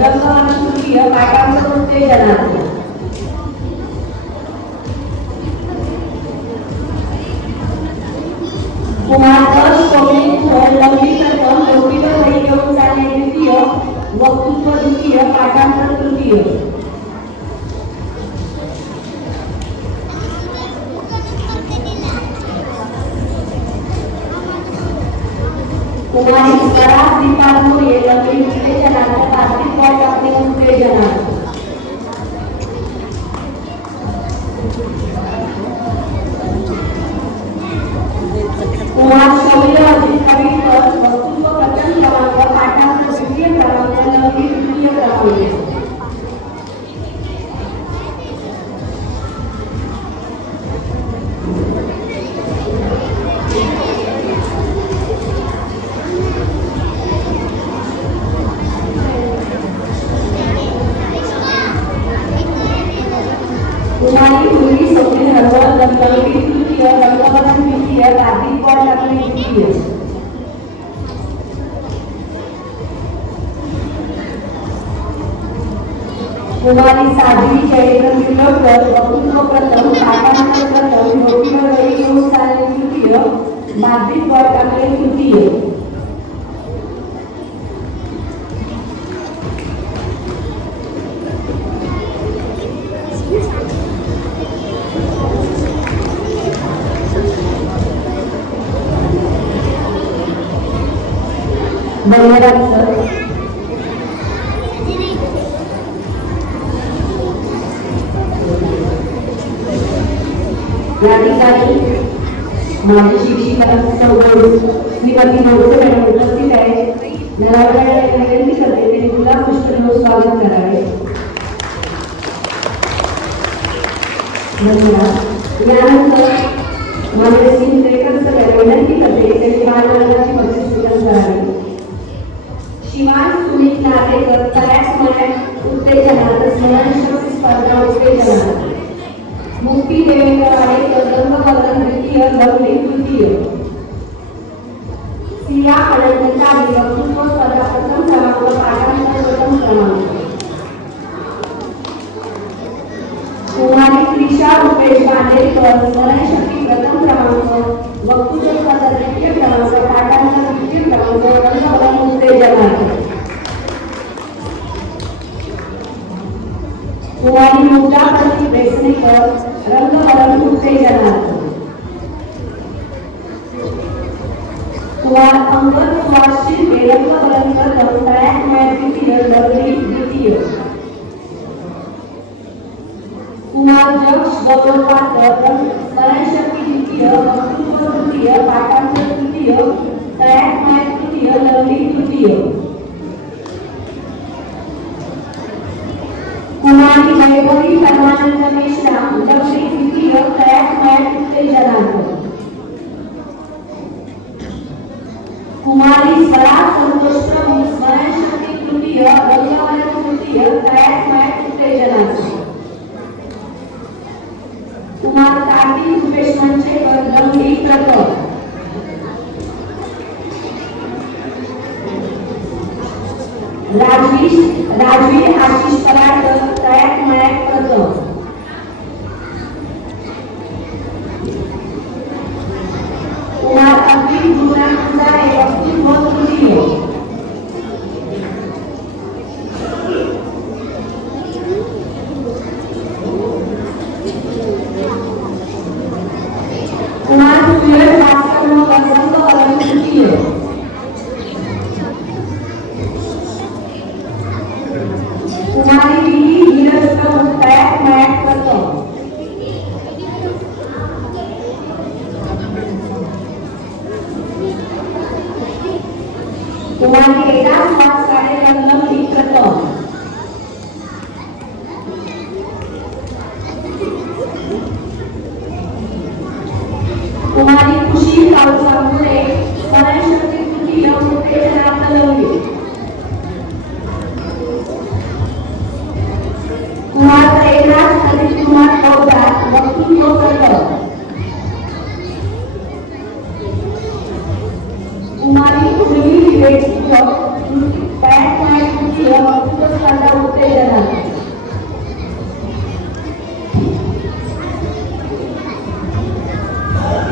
रंगवलन तृतीय. पाठांतर उत्तेजनार्थ. कुमार हर्ष कोल्हेकर लवली प्रथम डोकीवर घेऊन झाले द्वितीय. वक्तृत्व द्वितीय. पाठांतर तृतीय. कुमारी स्वराज दीपाल मोरे लवली उत्तेजनार्थ बाधित बॉल टाकले उत्तेजनार्थ. कुमार शौर्य अजित कविकर वक्तृत्व प्रथम क्रमांक. पाठांतर द्वितीय क्रमांक. लवली तृतीय क्रमांक. कुमारी मुरली स्वप्नील हरवळ लवली तृतीय. रंगवलन द्वितीय. बाधित बॉल टाकले द्वितीय. कुमारी साध्वी जयेंद्र मिरवकर वक्तृत्व प्रथम. पाठांतर प्रथम. डोकीवर गडी घेऊन चालले तृतीय. बाधित बॉल टाकले तृतीय. धन्यवाद सर. या ठिकाणी माझी शिक्षिका श्रीमती मोडसे मॅडम उपस्थित आहे. मला विनंती करते त्यांनी तुला पुष्कळ स्वागत करावे. धन्यवाद. यानंतर माझे सिंधेकर सर विनंती करते त्यांनी बालवर्गाची बक्षीस वितरण करावे. शिवान सुमित नार्वेकर तयास मनात उत्तेजनार्थ स्मरणशक्ती स्पर्धा उत्तेजनार्थ. मुक्ती देवेंद्र आडेकर रंगवलन द्वितीय. लवली तृतीय. सिया अनंतचारी वक्तृत्व स्पर्धा प्रथम क्रमांक. पाठांतर प्रथम क्रमांक. कुमारी त्रिशा रुपेश बांदेकर स्मरणशक्ती प्रथम क्रमांक. वक्तृत्व स्पर्धा द्वितीय क्रमांक. पाठांतर द्वितीय क्रमांक. रंगवलन उत्तेजनार्थ. कुमारी मुक्ता प्रदीप वेसनेकर रंगवलन उत्तेजनार्थ. कुमार अंगद सुहास शिंदे रंगवलन प्रथम. तयार मॅच द्वितीय. लवली द्वितीय. कुमार जक्ष गौरव पात्र स्मरणशक्ती द्वितीय. वक्तृत्व तृतीय. पाठांतर तृतीय. तयार मॅच तृतीय. लवली तृतीय. कुमारी वैभवी परमानंद मेश्राम लवली द्वितीय. तयार मॅच उत्तेजनार्थ. कुमारी स्वराज संतोष प्रभू स्मरणशक्ती तृतीय. रंगवलन तृतीय. तयार मॅच उत्तेजनार्थ. कुमार कार्तिक रुपेश मंचेकर लवली प्रथम. राजवीर आशिष पराडकर तयार मॅच प्रथम. कुमार अब्दुल गुलाम गुजारे वक्तृत्व तृतीय. कुमार सूरज भास्कर रंगवलन तृतीय. कुमारी दिल्ली नीरज प्रभू तयार मॅच प्रथम. कुमारी एका श्वास कार्यक्रम ही प्रथम कुमारी खुशी पावसामुळे स्मरणशक्ती कृती उत्तेजनार्थ लवली कुमार एकनाथ अजित कुमार पौदार वक्तृत्व करत कुमारी पूर्वी विवेक पॅट माहिती वक्तृत्व स्पर्धा उत्तेजनार्थ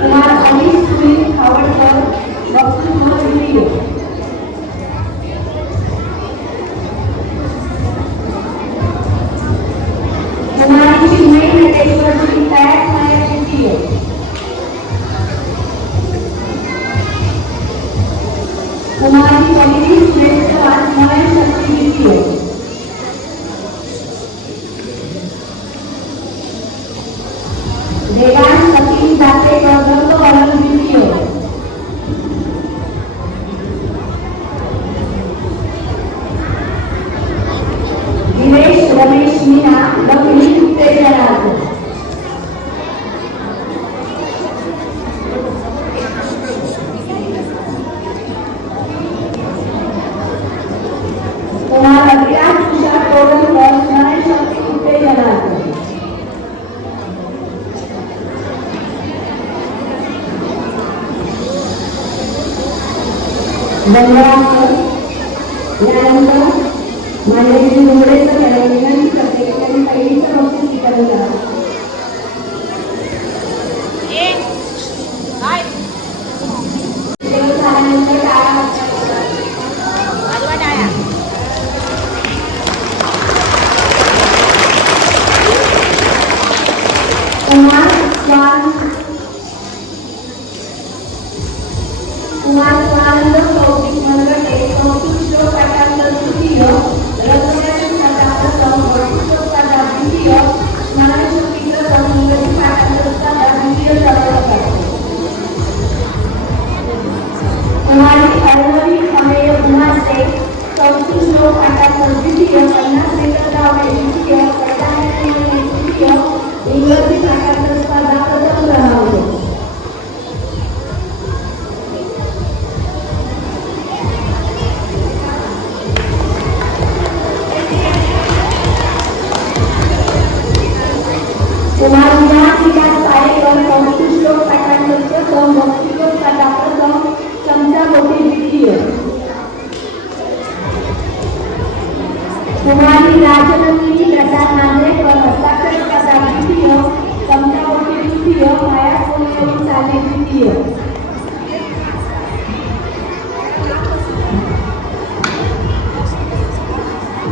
कुमार अनिल सुनील खावडकर वक्तृत्व व्हिडिओ कुमारी चिन्मयी नटेश्वरजी पॅट माहिती व्हिडिओ कुमारी कलिनी सुरेश कुमार स्मरणशक्ती व्हिडिओ देवान सतीश दाते गौरव वलन व्हिडिओ दिनेश रमेश मीना लक्ष्मी उत्तेजनार्थ कुमार अभिलाष तुषार तोडणकर स्मरणशक्ती उत्तेजनार्थ बंगारासर यानंतर मान्यश्री मुंबईचं याला विनंती करते की त्यांनी पहिलीचं बक्षीस स्वीकारलं जावं. ते झाल्यानंतर टाळा कुमार स्वानंद कौतिक मनगटे कौतुक श्लोक पाठांतर तृतीय रत्नाची स्पर्धा प्रथम वक्तृत्व स्पर्धा द्वितीय स्मरणशक्ती प्रथम इंग्रजी पाठांतर स्पर्धा द्वितीय चतुर्थ कुमारी अर्णवी अमेय उमासे कौतुक श्लोक पाठांतर द्वितीय 50 मीटर धावणे द्वितीय प्रधानाची तृतीय इंग्रजी पाठांतर स्पर्धा प्रथम क्रमांक कुमार विलास पारेकर कौतुक श्लोक पाठांतर प्रथम वक्तृत्व स्पर्धा प्रथम चमचा बोटी द्वितीय कुमारी राजनंदिनी प्रसाद नांदेकर हस्ताक्षर स्पर्धा द्वितीय चमचा बोटी द्वितीय माया सोनेरी चाले द्वितीय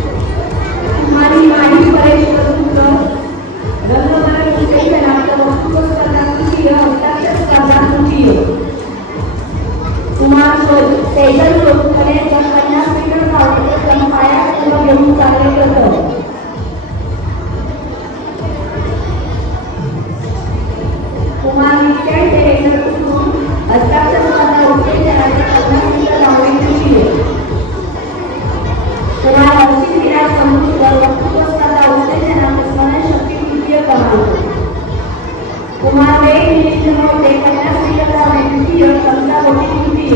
कुमारी माही परेश पुत्र रंगमंच उत्तेजनार्थ वक्तृत्व स्पर्धा तृतीय हस्ताक्षर स्पर्धा तृतीय कुमार तेजल सोनखले 50 मीटर धावणे प्रथम पाया घेऊन चालले प्रथम कुमार विजय टेरेकर हस्ताक्षर स्पर्धा उत्तेजनार्थ 50 मीटर धावणे तृतीय कुमार हर्षित विराज कमरुकर वक्तृत्व स्पर्धा उत्तेजनार्थ स्मरणशक्ती तृतीय क्रमांक कुमार वेग निलिंद मोठे 50 मीटर धावणे तृतीय चमचा बोटी तृतीय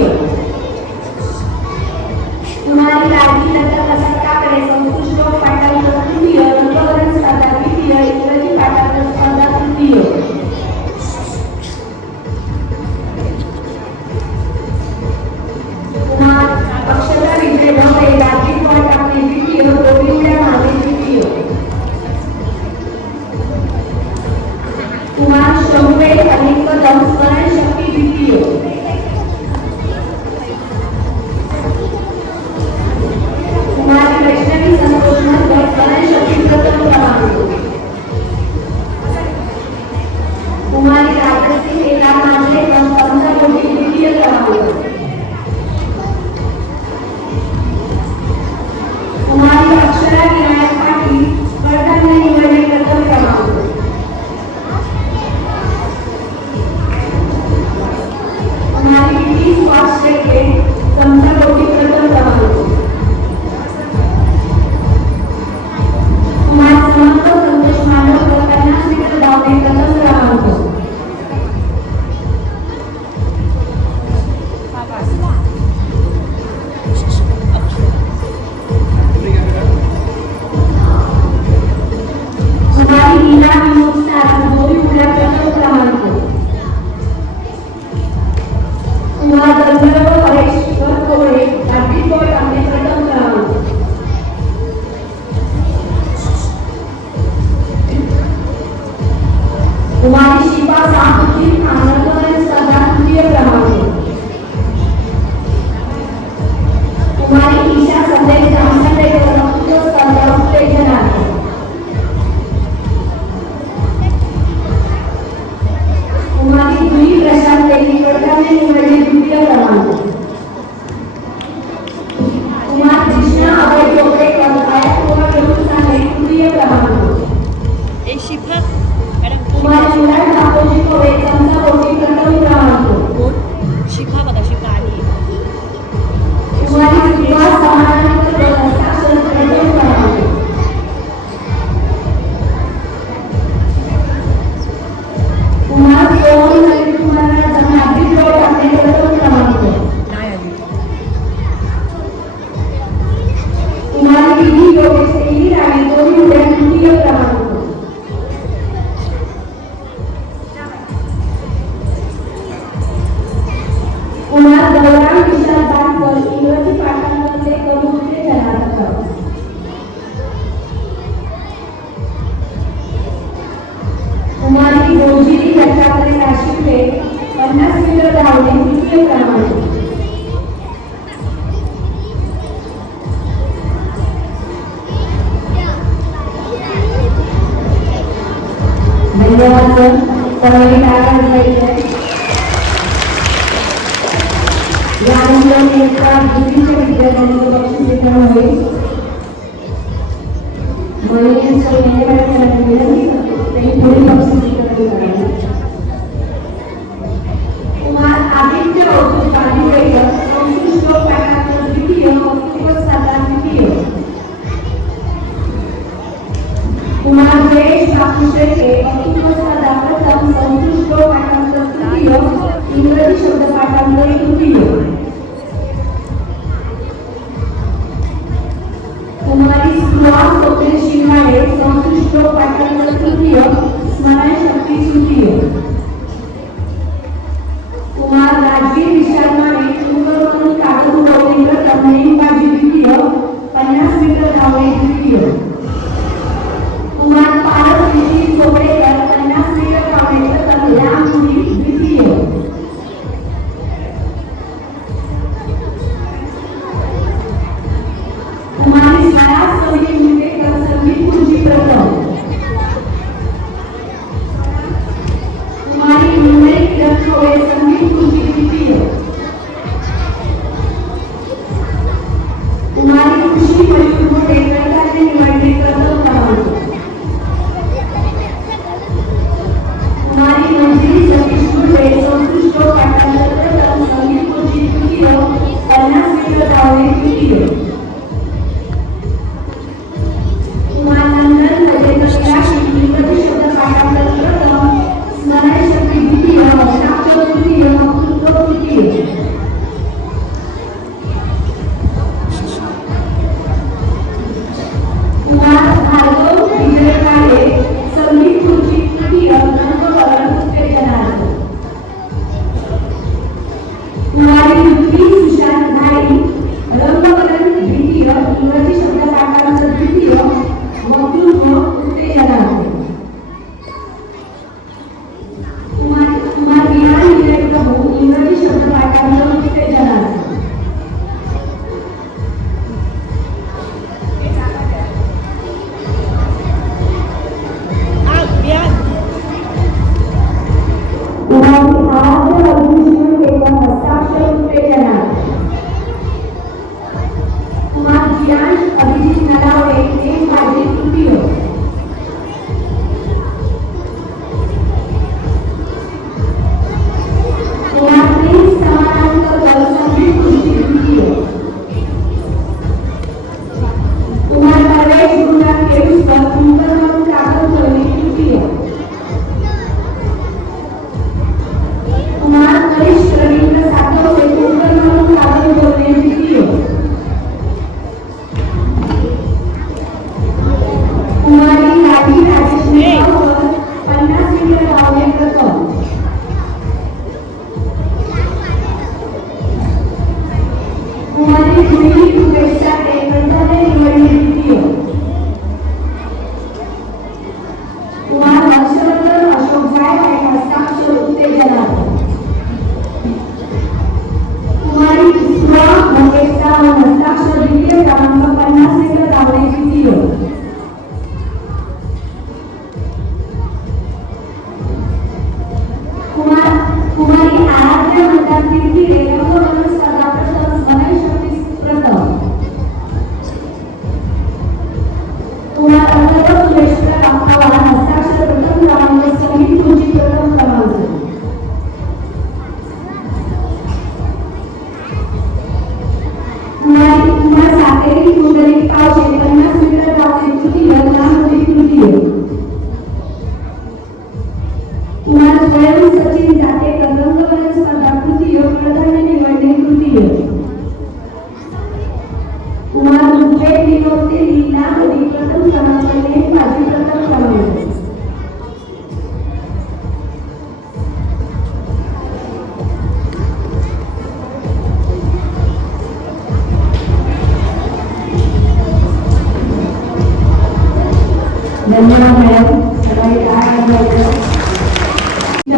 कुमारी राजी लता प्रसाद काकडे संस्कृत श्लोक पाठांतर तृतीय रंगवरण स्पर्धा द्वितीय इंग्रजी पाठांतर स्पर्धा तृतीय कुमार अक्षता विजय ढवळे राजीव वाटाणे द्वितीय गोविंदा माने तृतीय कुमार शंभे अनिल कदम स्मरणशक्ती द्वितीय कुमारी वैष्णवी संतोष नंदकर स्मरणशक्ती प्रथम क्रमांक कुमारी राजश्री हेला मांजरेकर चमचा बोटी द्वितीय क्रमांक कुमारी अक्षरा विनायक पाटील स्पर्धांना निवडणे प्रथम क्रमांक कुमारी टी स्वास्थ्य चमचा बोटी प्रथम क्रमांक कुमारी शिपा साहुजी खानकर स्पर्धा तृतीय क्रमांक. कुमारी ईशा संदेश जामसंडे वक्तृत्व स्पर्धा उत्तेजनार्थ. कुमारी जुई प्रशांत तेलीकडकरने निवडले द्वितीय क्रमांक. कुमार कृष्णा अभय चोपडेकर गायकवाड घेऊन सांगणे तृतीय क्रमांक. कुमार शिवराज ठाकोरजी कोळे चमचा कोटी प्रथम क्रमांक. कुमारी सुभाष समाधानकर हस्ताक्षर प्रथम क्रमांक. कुमार सोहन ललित कुमार जनार्दन टाकणे प्रथम क्रमांक. कुमारी विधी योगेश तेली राणी दोन्ही उड्या तृतीय क्रमांक. कुमार गौराम विशाल बांधकर इंग्रजी पाठांतरचे करुणते जनार्दन. कुमारी गोजिरी दत्तात्रय नाशिकले 50 मीटर धावणे तृतीय क्रमांक. धन्यवाद सर. सर्वांनी टाळ्या वाजवायच्या. यानंतर एका दुसरीच्या विद्यार्थ्यांचं बक्षीस वितरण होईल. म्हणून सैन्याकडे विनंती करतो त्यांनी पुढील बक्षीस वितरण करावे. कुमार आदित्य अवधूत बांदिवडेकर संस्कृत श्लोक पाठांतर द्वितीय वक्तृत्व स्पर्धा द्वितीय. कुमार जयेश बापू शेळके वक्तृत्व स्पर्धा प्रथम संस्कृत श्लोक पाठांतर तृतीय इंग्रजी शब्द पाठांतर तृतीय. कुमारी सुहास स्वप्नील शिंगाडे संस्कृत कीर्ती रंगमंच स्पर्धा प्रथम गणेश प्रथम कुमार अंतर्गत सुरेश्वर आव्हान हस्ताक्षर प्रथम क्रमांक संगीत खुर्ची प्रथम क्रमांक कुमार सातेरी कुंडली पावशे 50 मीटर धावणे तृतीय लांब तृतीय कुमार स्वयं सचिन जातेकर रंगमंच स्पर्धा तृतीय प्राधान्य निवडणे तृतीय कुमार रुपये विनोद ते लीला हरी प्रथम क्रमांकाने माझी प्रथम क्रमांक धन्यवाद मॅडम सकाळी 10 वाजता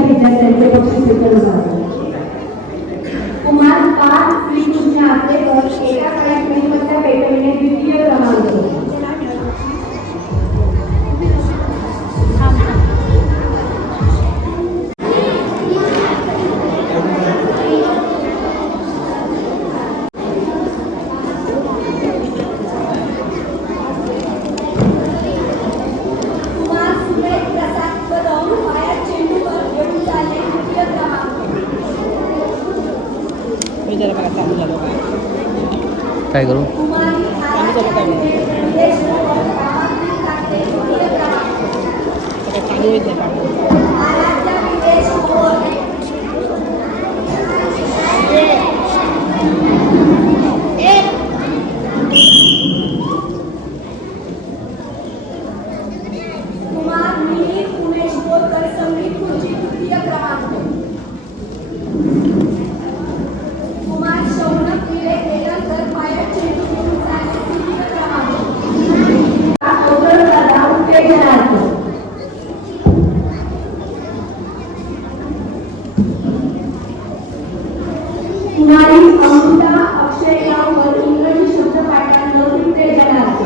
विद्यार्थ्यांचे बक्षीस वितरण झाले कुमार 5 श्रीकृष्ण आत्रेकर एका कार्यक्रमाच्या पेटविणे द्वितीय क्रमांक काय करू कुमार मिहिर उमेश बोरकर संगीत खुर्ची तृतीय क्रमांक कुमार शौनक विवेक वेलणकर पायात चेंडू घेऊन चालणे तृतीय क्रमांक अवतरण स्पर्धा उत्तेजनार्थ कुमारी अमृता अक्षय गावकर इंग्रजी शब्दपाठांवर उत्तेजनार्थ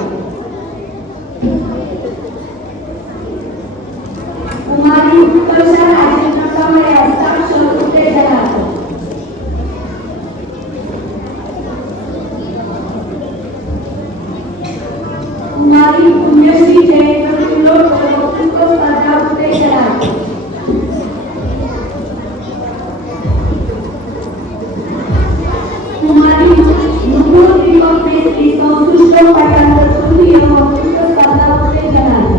कुमारी उत्कर्षा राजेंद्र कांबळे हस्ताक्षर उत्तेजनार्थ कुमारी पुण्यश्री जयंत किल्लोळकर वक्तृत्व स्पर्धा उत्तेजनार्थ कुमारी नुपुर दीपक मेत्री संस्कृत पाठांतर तृतीय वक्तृत्व स्पर्धा उत्तेजनार्थ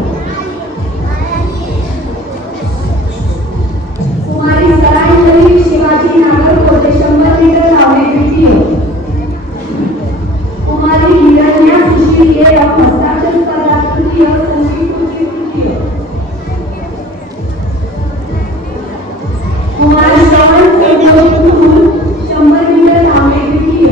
कुमारी सराईवरील शिवाजी नागरकोटे 100 मीटर धावणे द्वितीय कुमारी निरंजना सुशील येरम हस्ताक्षर स्पर्धा तृतीय संगीत खुर्ची तृतीय कुमार श्रवण फूल 100 मीटर धावणे द्वितीय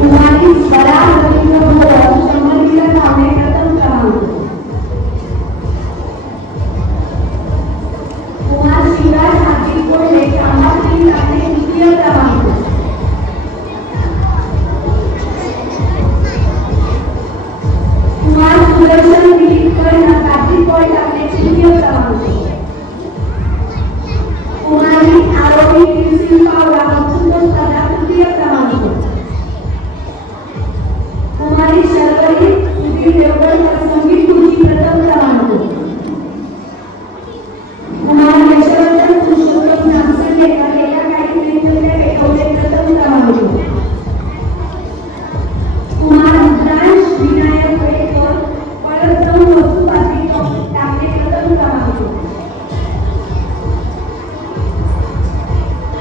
कुमारी स्वरा रवींद्र भोर 100 मीटर धावणे प्रथम क्रमांक कुमार शिवराज हार्दिक कोल्हे कामातील धावणे तृतीय क्रमांक कुमार सुदर्शन विलिकर कार्तिक बॉल धावणे तृतीय क्रमांक कुमारी आरोही किरसिंग पावला वक्तृत्व स्पर्धा तृतीय क्रमांक कुमारी शर्वरी सुधीर देवगडकर संगीत खुर्ची प्रथम क्रमांक कुमार यशवंत पुरुषोत्तम नामसंडेकर एका कार्यक्रमाच्या पेटवले प्रथम क्रमांक कुमार रुद्रांश विनायक वेळकर पळत जाऊन वस्तुपात्री टाकणे प्रथम क्रमांक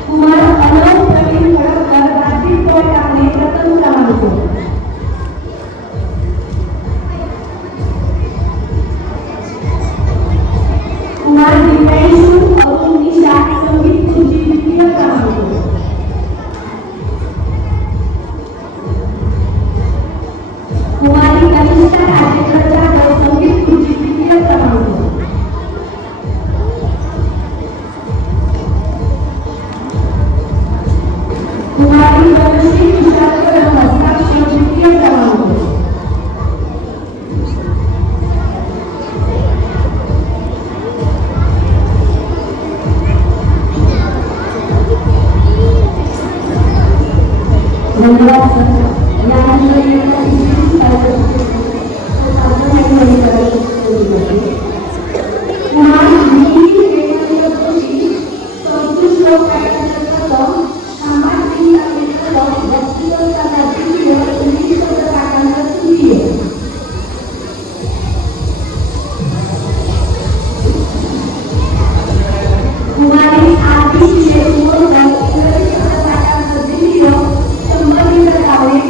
कुमार अनोख प्रवीण खडकर बास्केट बॉल टाकणे प्रथम क्रमांक कुमार दिव्यांशु अरुण निशा संगीत खुर्ची द्वितीय क्रमांक कुमारी कनिष्ठा राजेंद्र जाधव संगीत खुर्ची द्वितीय क्रमांक पद्मश्री तुषार कदम हस्ताक्षर द्वितीय क्रमांक. धन्यवाद सर. यानंतर येणारा विशेष कार्यक्रम कुमार मिनी वेदांत जोशी संस्कृत श्लोक पाठांतर्गत सामाजिक कार्यक्रम व्यक्तिगत पदाची निवड इंग्लिश शब्द पाठांतर केली आहे. कुमारी आरती शिलेश्वर इंग्लिश शब्द पाठांतर दिली संबंधित गावे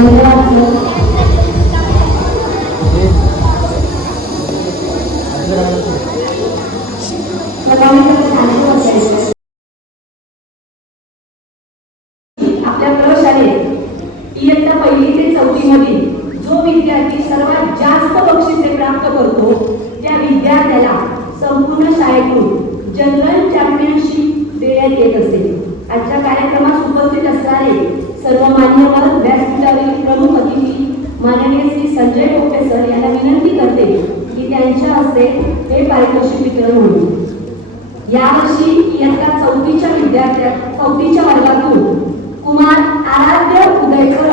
धन्यवाद सर. आपल्या प्रशालेत इयत्ता पहिली ते चौथी मधील जो विद्यार्थी सर्वात जास्त बक्षिसे प्राप्त करतो त्या विद्यार्थ्याला संपूर्ण शाळेकडून जनरल चॅम्पियनशिप देण्यात येत असते. आजच्या कार्यक्रमात उपस्थित असणारे सर्व मान्यवर व्यासपीठावरील प्रमुख अतिथी माननीय श्री संजय गोपटे सर यांना विनंती करते की त्यांच्या हस्ते हे पारितोषिक वितरण होईल. यावर्षी इयत्ता चौथीच्या वर्गातून कुमार आराध्य उदयकर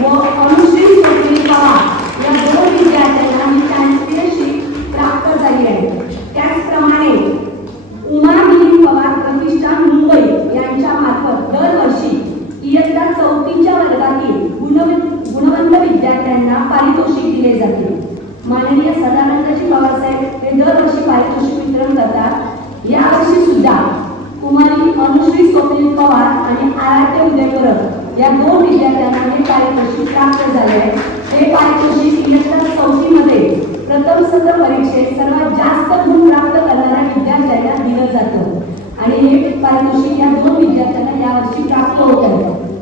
व अनुश्री स्वप्नील पवार या दोन विद्यार्थ्यांना ही चॅम्पियनशिप प्राप्त झाली आहे. त्याचप्रमाणे उमा मिलिंद पवार प्रतिष्ठान मुंबई यांच्या मार्फत दरवर्षी इयत्ता चौथीच्या वर्गातील गुणवंत विद्यार्थ्यांना पारितोषिक दिले जाते. माननीय सदानंदजी पवार साहेब हे दरवर्षी पारितोषिक वितरण करतात. यावर्षी सुद्धा कुमारी अनुश्री स्वप्नील पवार आणि आराध्य उदयकर या दोन विद्यार्थ्यांना हे पारितोषिक प्राप्त झाले आहे. हे पारितोषिक इयत्ता चौथीमध्ये प्रथम सत्र परीक्षेत सर्वात जास्त गुण प्राप्त करणाऱ्या विद्यार्थ्यांना दिलं जातं आणि हे पारितोषिक या दोन विद्यार्थ्यांना यावर्षी प्राप्त होत आहे.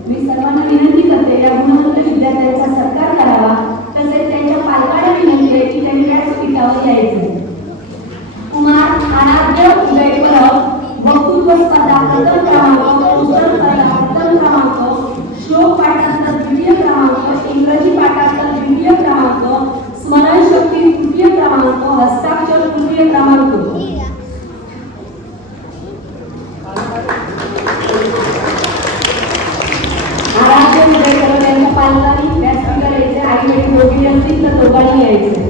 मी सर्वांना विनंती करते या गुणवंत विद्यार्थ्यांचा सत्कार करावा. तसेच त्यांच्या पालकांना विनंती आहे की त्यांनी व्यासपीठावर यायचं. कुमार आराध्य उदयकर वक्तृत्व स्पर्धा प्रथम क्रमांक, पुस्तक स्पर्धा प्रथम क्रमांक, श्लोक पाठांतर द्वितीय क्रमांक, इंग्रजी पाठांतर द्वितीय क्रमांक, स्मरणशक्ती तृतीय क्रमांक, हस्ताक्षर तृतीय क्रमांक. आराध्य उदयकर यांच्या पालकांनी व्यासपीठावर यायचे. आई वडील दोघी असतील तर दोघांनी यायचे.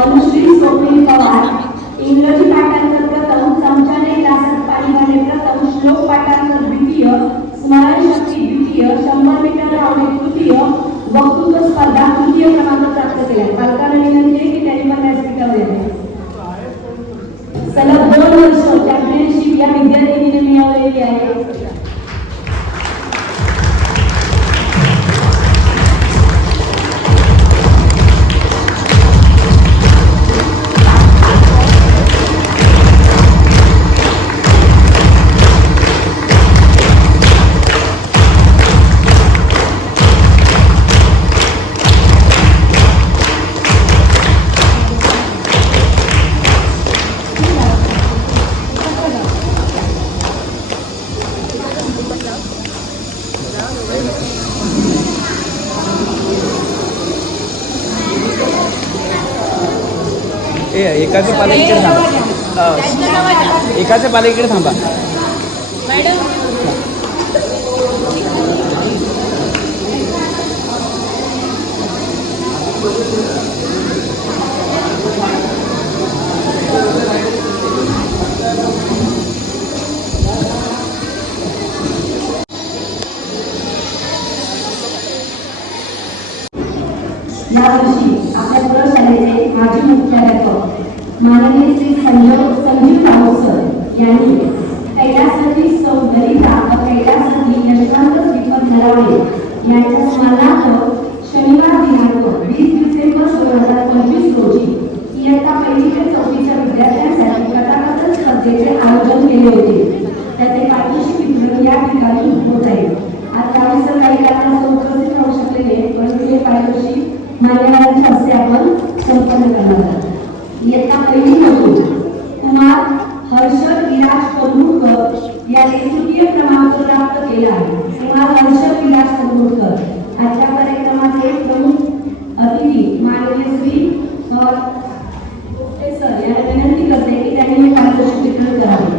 अनुश्री स्वप्नील पवार इंग्रजी पाठांतर प्रथम, चमच्याने ग्लासात पाणी घाले प्रथम, श्लोक पाठांतर द्वितीय, स्मरणशक्ती द्वितीय, 100 मीटर धावणे तृतीय, वक्तृत्व स्पर्धा तृतीय क्रमांक प्राप्त केला. पालकांना विनंती आहे की त्यांनी पण व्यासपीठावर यावे. सलग 2 वर्ष चॅम्पियनशिप या विद्यार्थिनीने मिळवलेली आहे. एकाचे पालिकेकडे थांबा. एकाचे पालिकेकडे थांबा. यावर्षी आपल्या प्रशालेचे माजी मुख्याध्यापक माननीय श्री संजीव राऊत सर यांनी कैलासवती सौंदर्यिता व कैलासवती यशवंत श्रीपद नरावणे यांच्या स्मरणार्थ शनिवार दिनांक 20 डिसेंबर 2025 रोजी इयत्ता पहिली ते चौथीच्या विद्यार्थ्यांसाठी कथाकथन स्पर्धेचे आयोजन केले होते. त्याचे पारितोषिक वितरण या ठिकाणी हर्षद विलास करमुळकर याने तृतीय क्रमांक प्राप्त केला आहे. कुमार हर्षद विलास करमुळकर. आजच्या कार्यक्रमाचे प्रमुख अतिथी माननीय श्री गोपटे सर यांना विनंती करते की त्यांनी हे पारितोषिक वितरण करावे.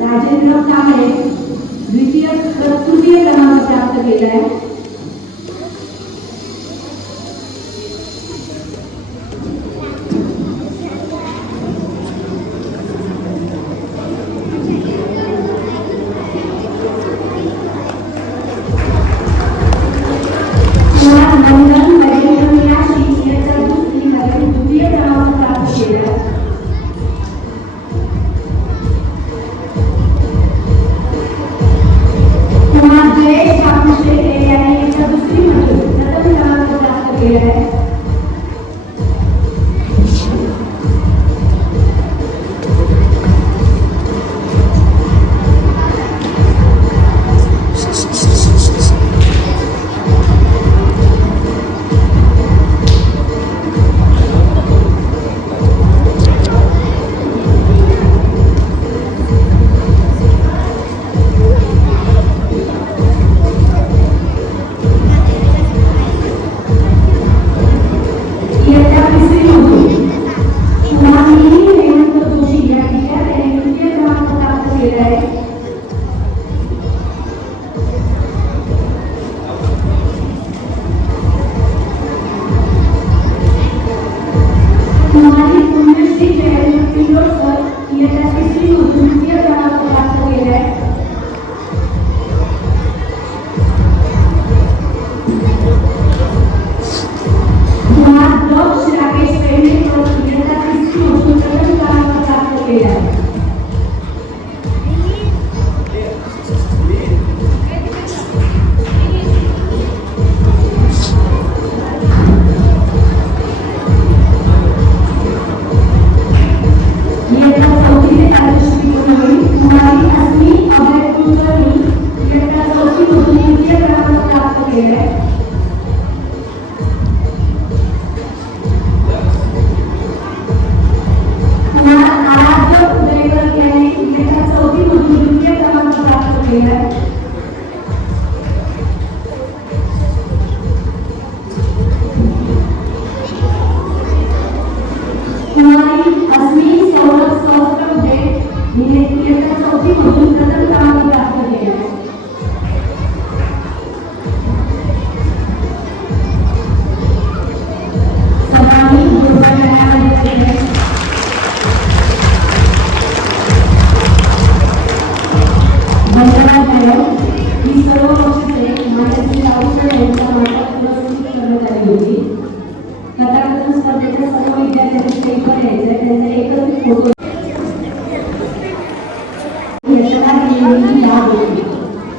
राजेंद्र कांबळे तृतीय क्रमांक प्राप्त केला आहे.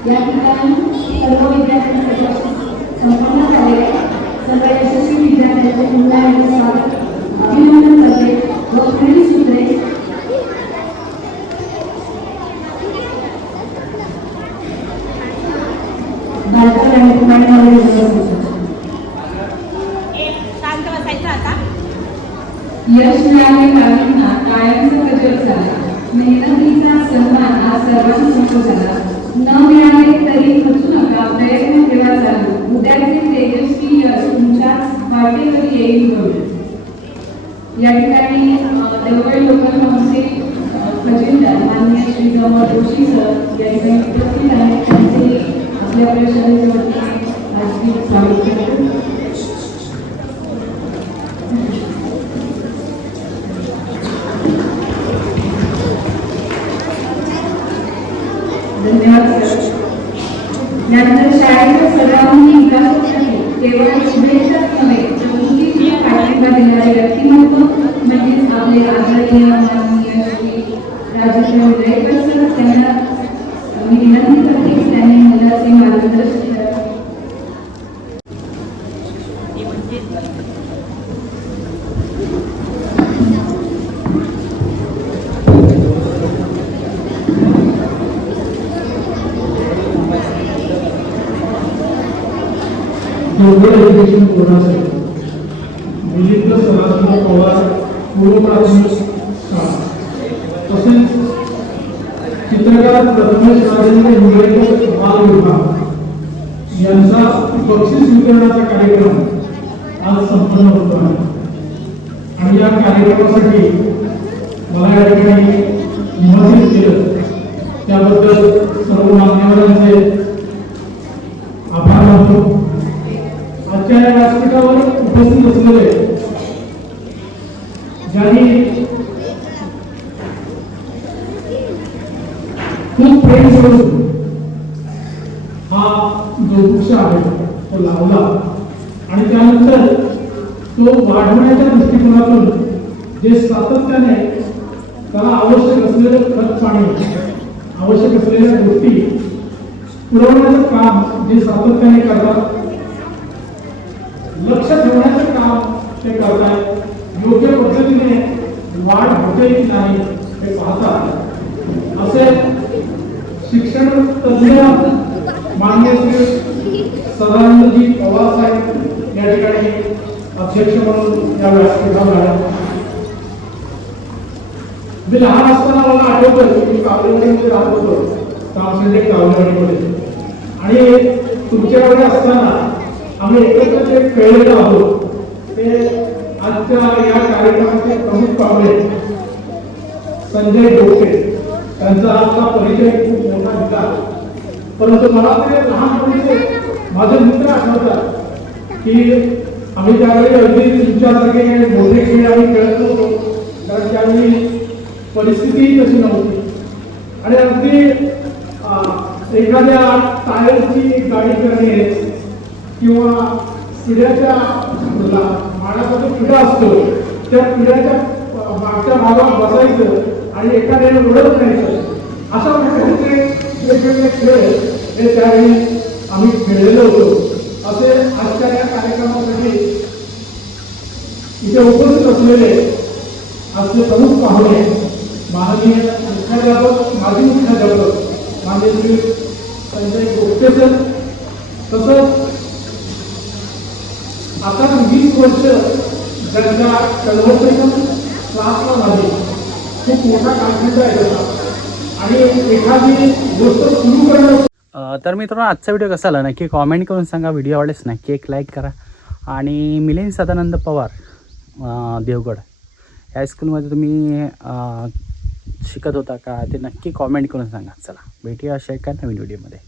या ठिकाणी सर्व विद्यार्थ्यांचे संपन्न झाले. सर्व यशस्वी विद्यार्थ्यांचे पुन्हा एकदा स्वागत अभिनंदन करते. दाखव झाला. न मिळाले तरी खचू नका, प्रयत्न ठेवा चालू. उद्याचे तेजस्वी यश तुमच्याच वाटेवर येईल घडून. या ठिकाणी देवगड लोकल काउन्सिल खजिनदार माननीय श्री जमोद जोशी सर या ठिकाणी उपस्थित आहेत. त्यांचे आपल्या प्रशासनाच्या वतीने हार्दिक स्वागत करतो. धन्यवाद सर. यानंतर शाळेच्या सर्वांगीण विकासासाठी केवळ शुभेच्छाच नव्हे तर मुलींना पाठिंबा देणारे व्यक्तिमत्व म्हणजेच आपले आदरणीय माननीय श्री राजेंद्र विद्यायकर सर. त्यांना मी विनंती करते की त्यांनी मुलाचे मार्गदर्शन करावे. देवगड एज्युकेशन बोर्डासाठी मिलिंद सदानंद पवार पूर्व प्राथमिक शाळा तसेच चित्रकार प्रथमेश राजेंद्र इंगळे बाल विभाग यांचा बक्षीस वितरणाचा कार्यक्रम आज संपन्न होतो आहे. आणि या कार्यक्रमासाठी मला या ठिकाणी निमंत्रित केलं त्याबद्दल सर्व मान्यवरांचे आभार मानतो. आजच्या या व्यासपीठावर उपस्थित असलेले ज्यांनी खूप प्रेम करून हा जो वृक्ष आहे तो लावला आणि त्यानंतर तो वाढवण्याच्या दृष्टिकोनातून जे सातत्याने त्याला आवश्यक असलेलं खत पाणी आवश्यक असलेल्या गोष्टी पुरवण्याचं काम जे सातत्याने करतात, लक्ष ठेवण्याचं काम ते करतात, योग्य पद्धतीने वाढ होते की नाही हे पाहतात. असे शिक्षण तज्ञ माननीय श्री सदानंदजी पवार साहेब या ठिकाणी अध्यक्ष म्हणून या व्यासपीठावर आले. मी लहान असताना मला आठवतं की मी कावलेवाडीमध्ये राहत होतो, तामसंडे कावलेवाडीमध्ये. आणि तुमच्याकडे असताना आम्ही एकत्र जे खेळलेलो आहोत ते आजच्या या कार्यक्रमाचे प्रमुख पाहुणे संजय डोके. त्यांचा आजचा परिचय खूप मोठा दिला, परंतु मला ते लहानपणीचे माझे मित्र आठवतात की आम्ही त्यावेळी अगदी तुमच्यासारखे मोठे खेळ आम्ही खेळत होतो, कारण त्यावेळी परिस्थिती तशी नव्हती. आणि अगदी एखाद्या टायरची गाडी करणे किंवा पिढ्याच्या माडाचा जो पिढा असतो त्या पिढ्याच्या मागच्या भागात बसायचं आणि एखाद्याने ओढत राहायचं, अशा प्रकारचे वेगवेगळे खेळ हे त्यावेळी आम्ही खेळलेलो होतो. असे आजच्या या कार्यक्रमासाठी इथे उपस्थित असलेले आजचे प्रमुख पाहुणे माननीय मुख्याध्यापक माजी मुख्याध्यापक माननीय श्री संजय गोपटे सर, तसंच आता 20 वर्ष ज्यांच्या कन्व्हर्सेशन क्लासला झाली, खूप मोठा कालखंड आहे त्याचा. आणि एखादी गोष्ट सुरू करणं. तर मित्रांनो, आजचा व्हिडिओ कसा आला नक्की कॉमेंट करून सांगा. व्हिडिओ आवडल्यास नक्की एक लाईक करा. आणि मिलिंद सदानंद पवार देवगड हायस्कूलमध्ये तुम्ही शिकत होता का ते नक्की कॉमेंट करून सांगा. चला भेटूया अशा एका नवीन व्हिडिओमध्ये.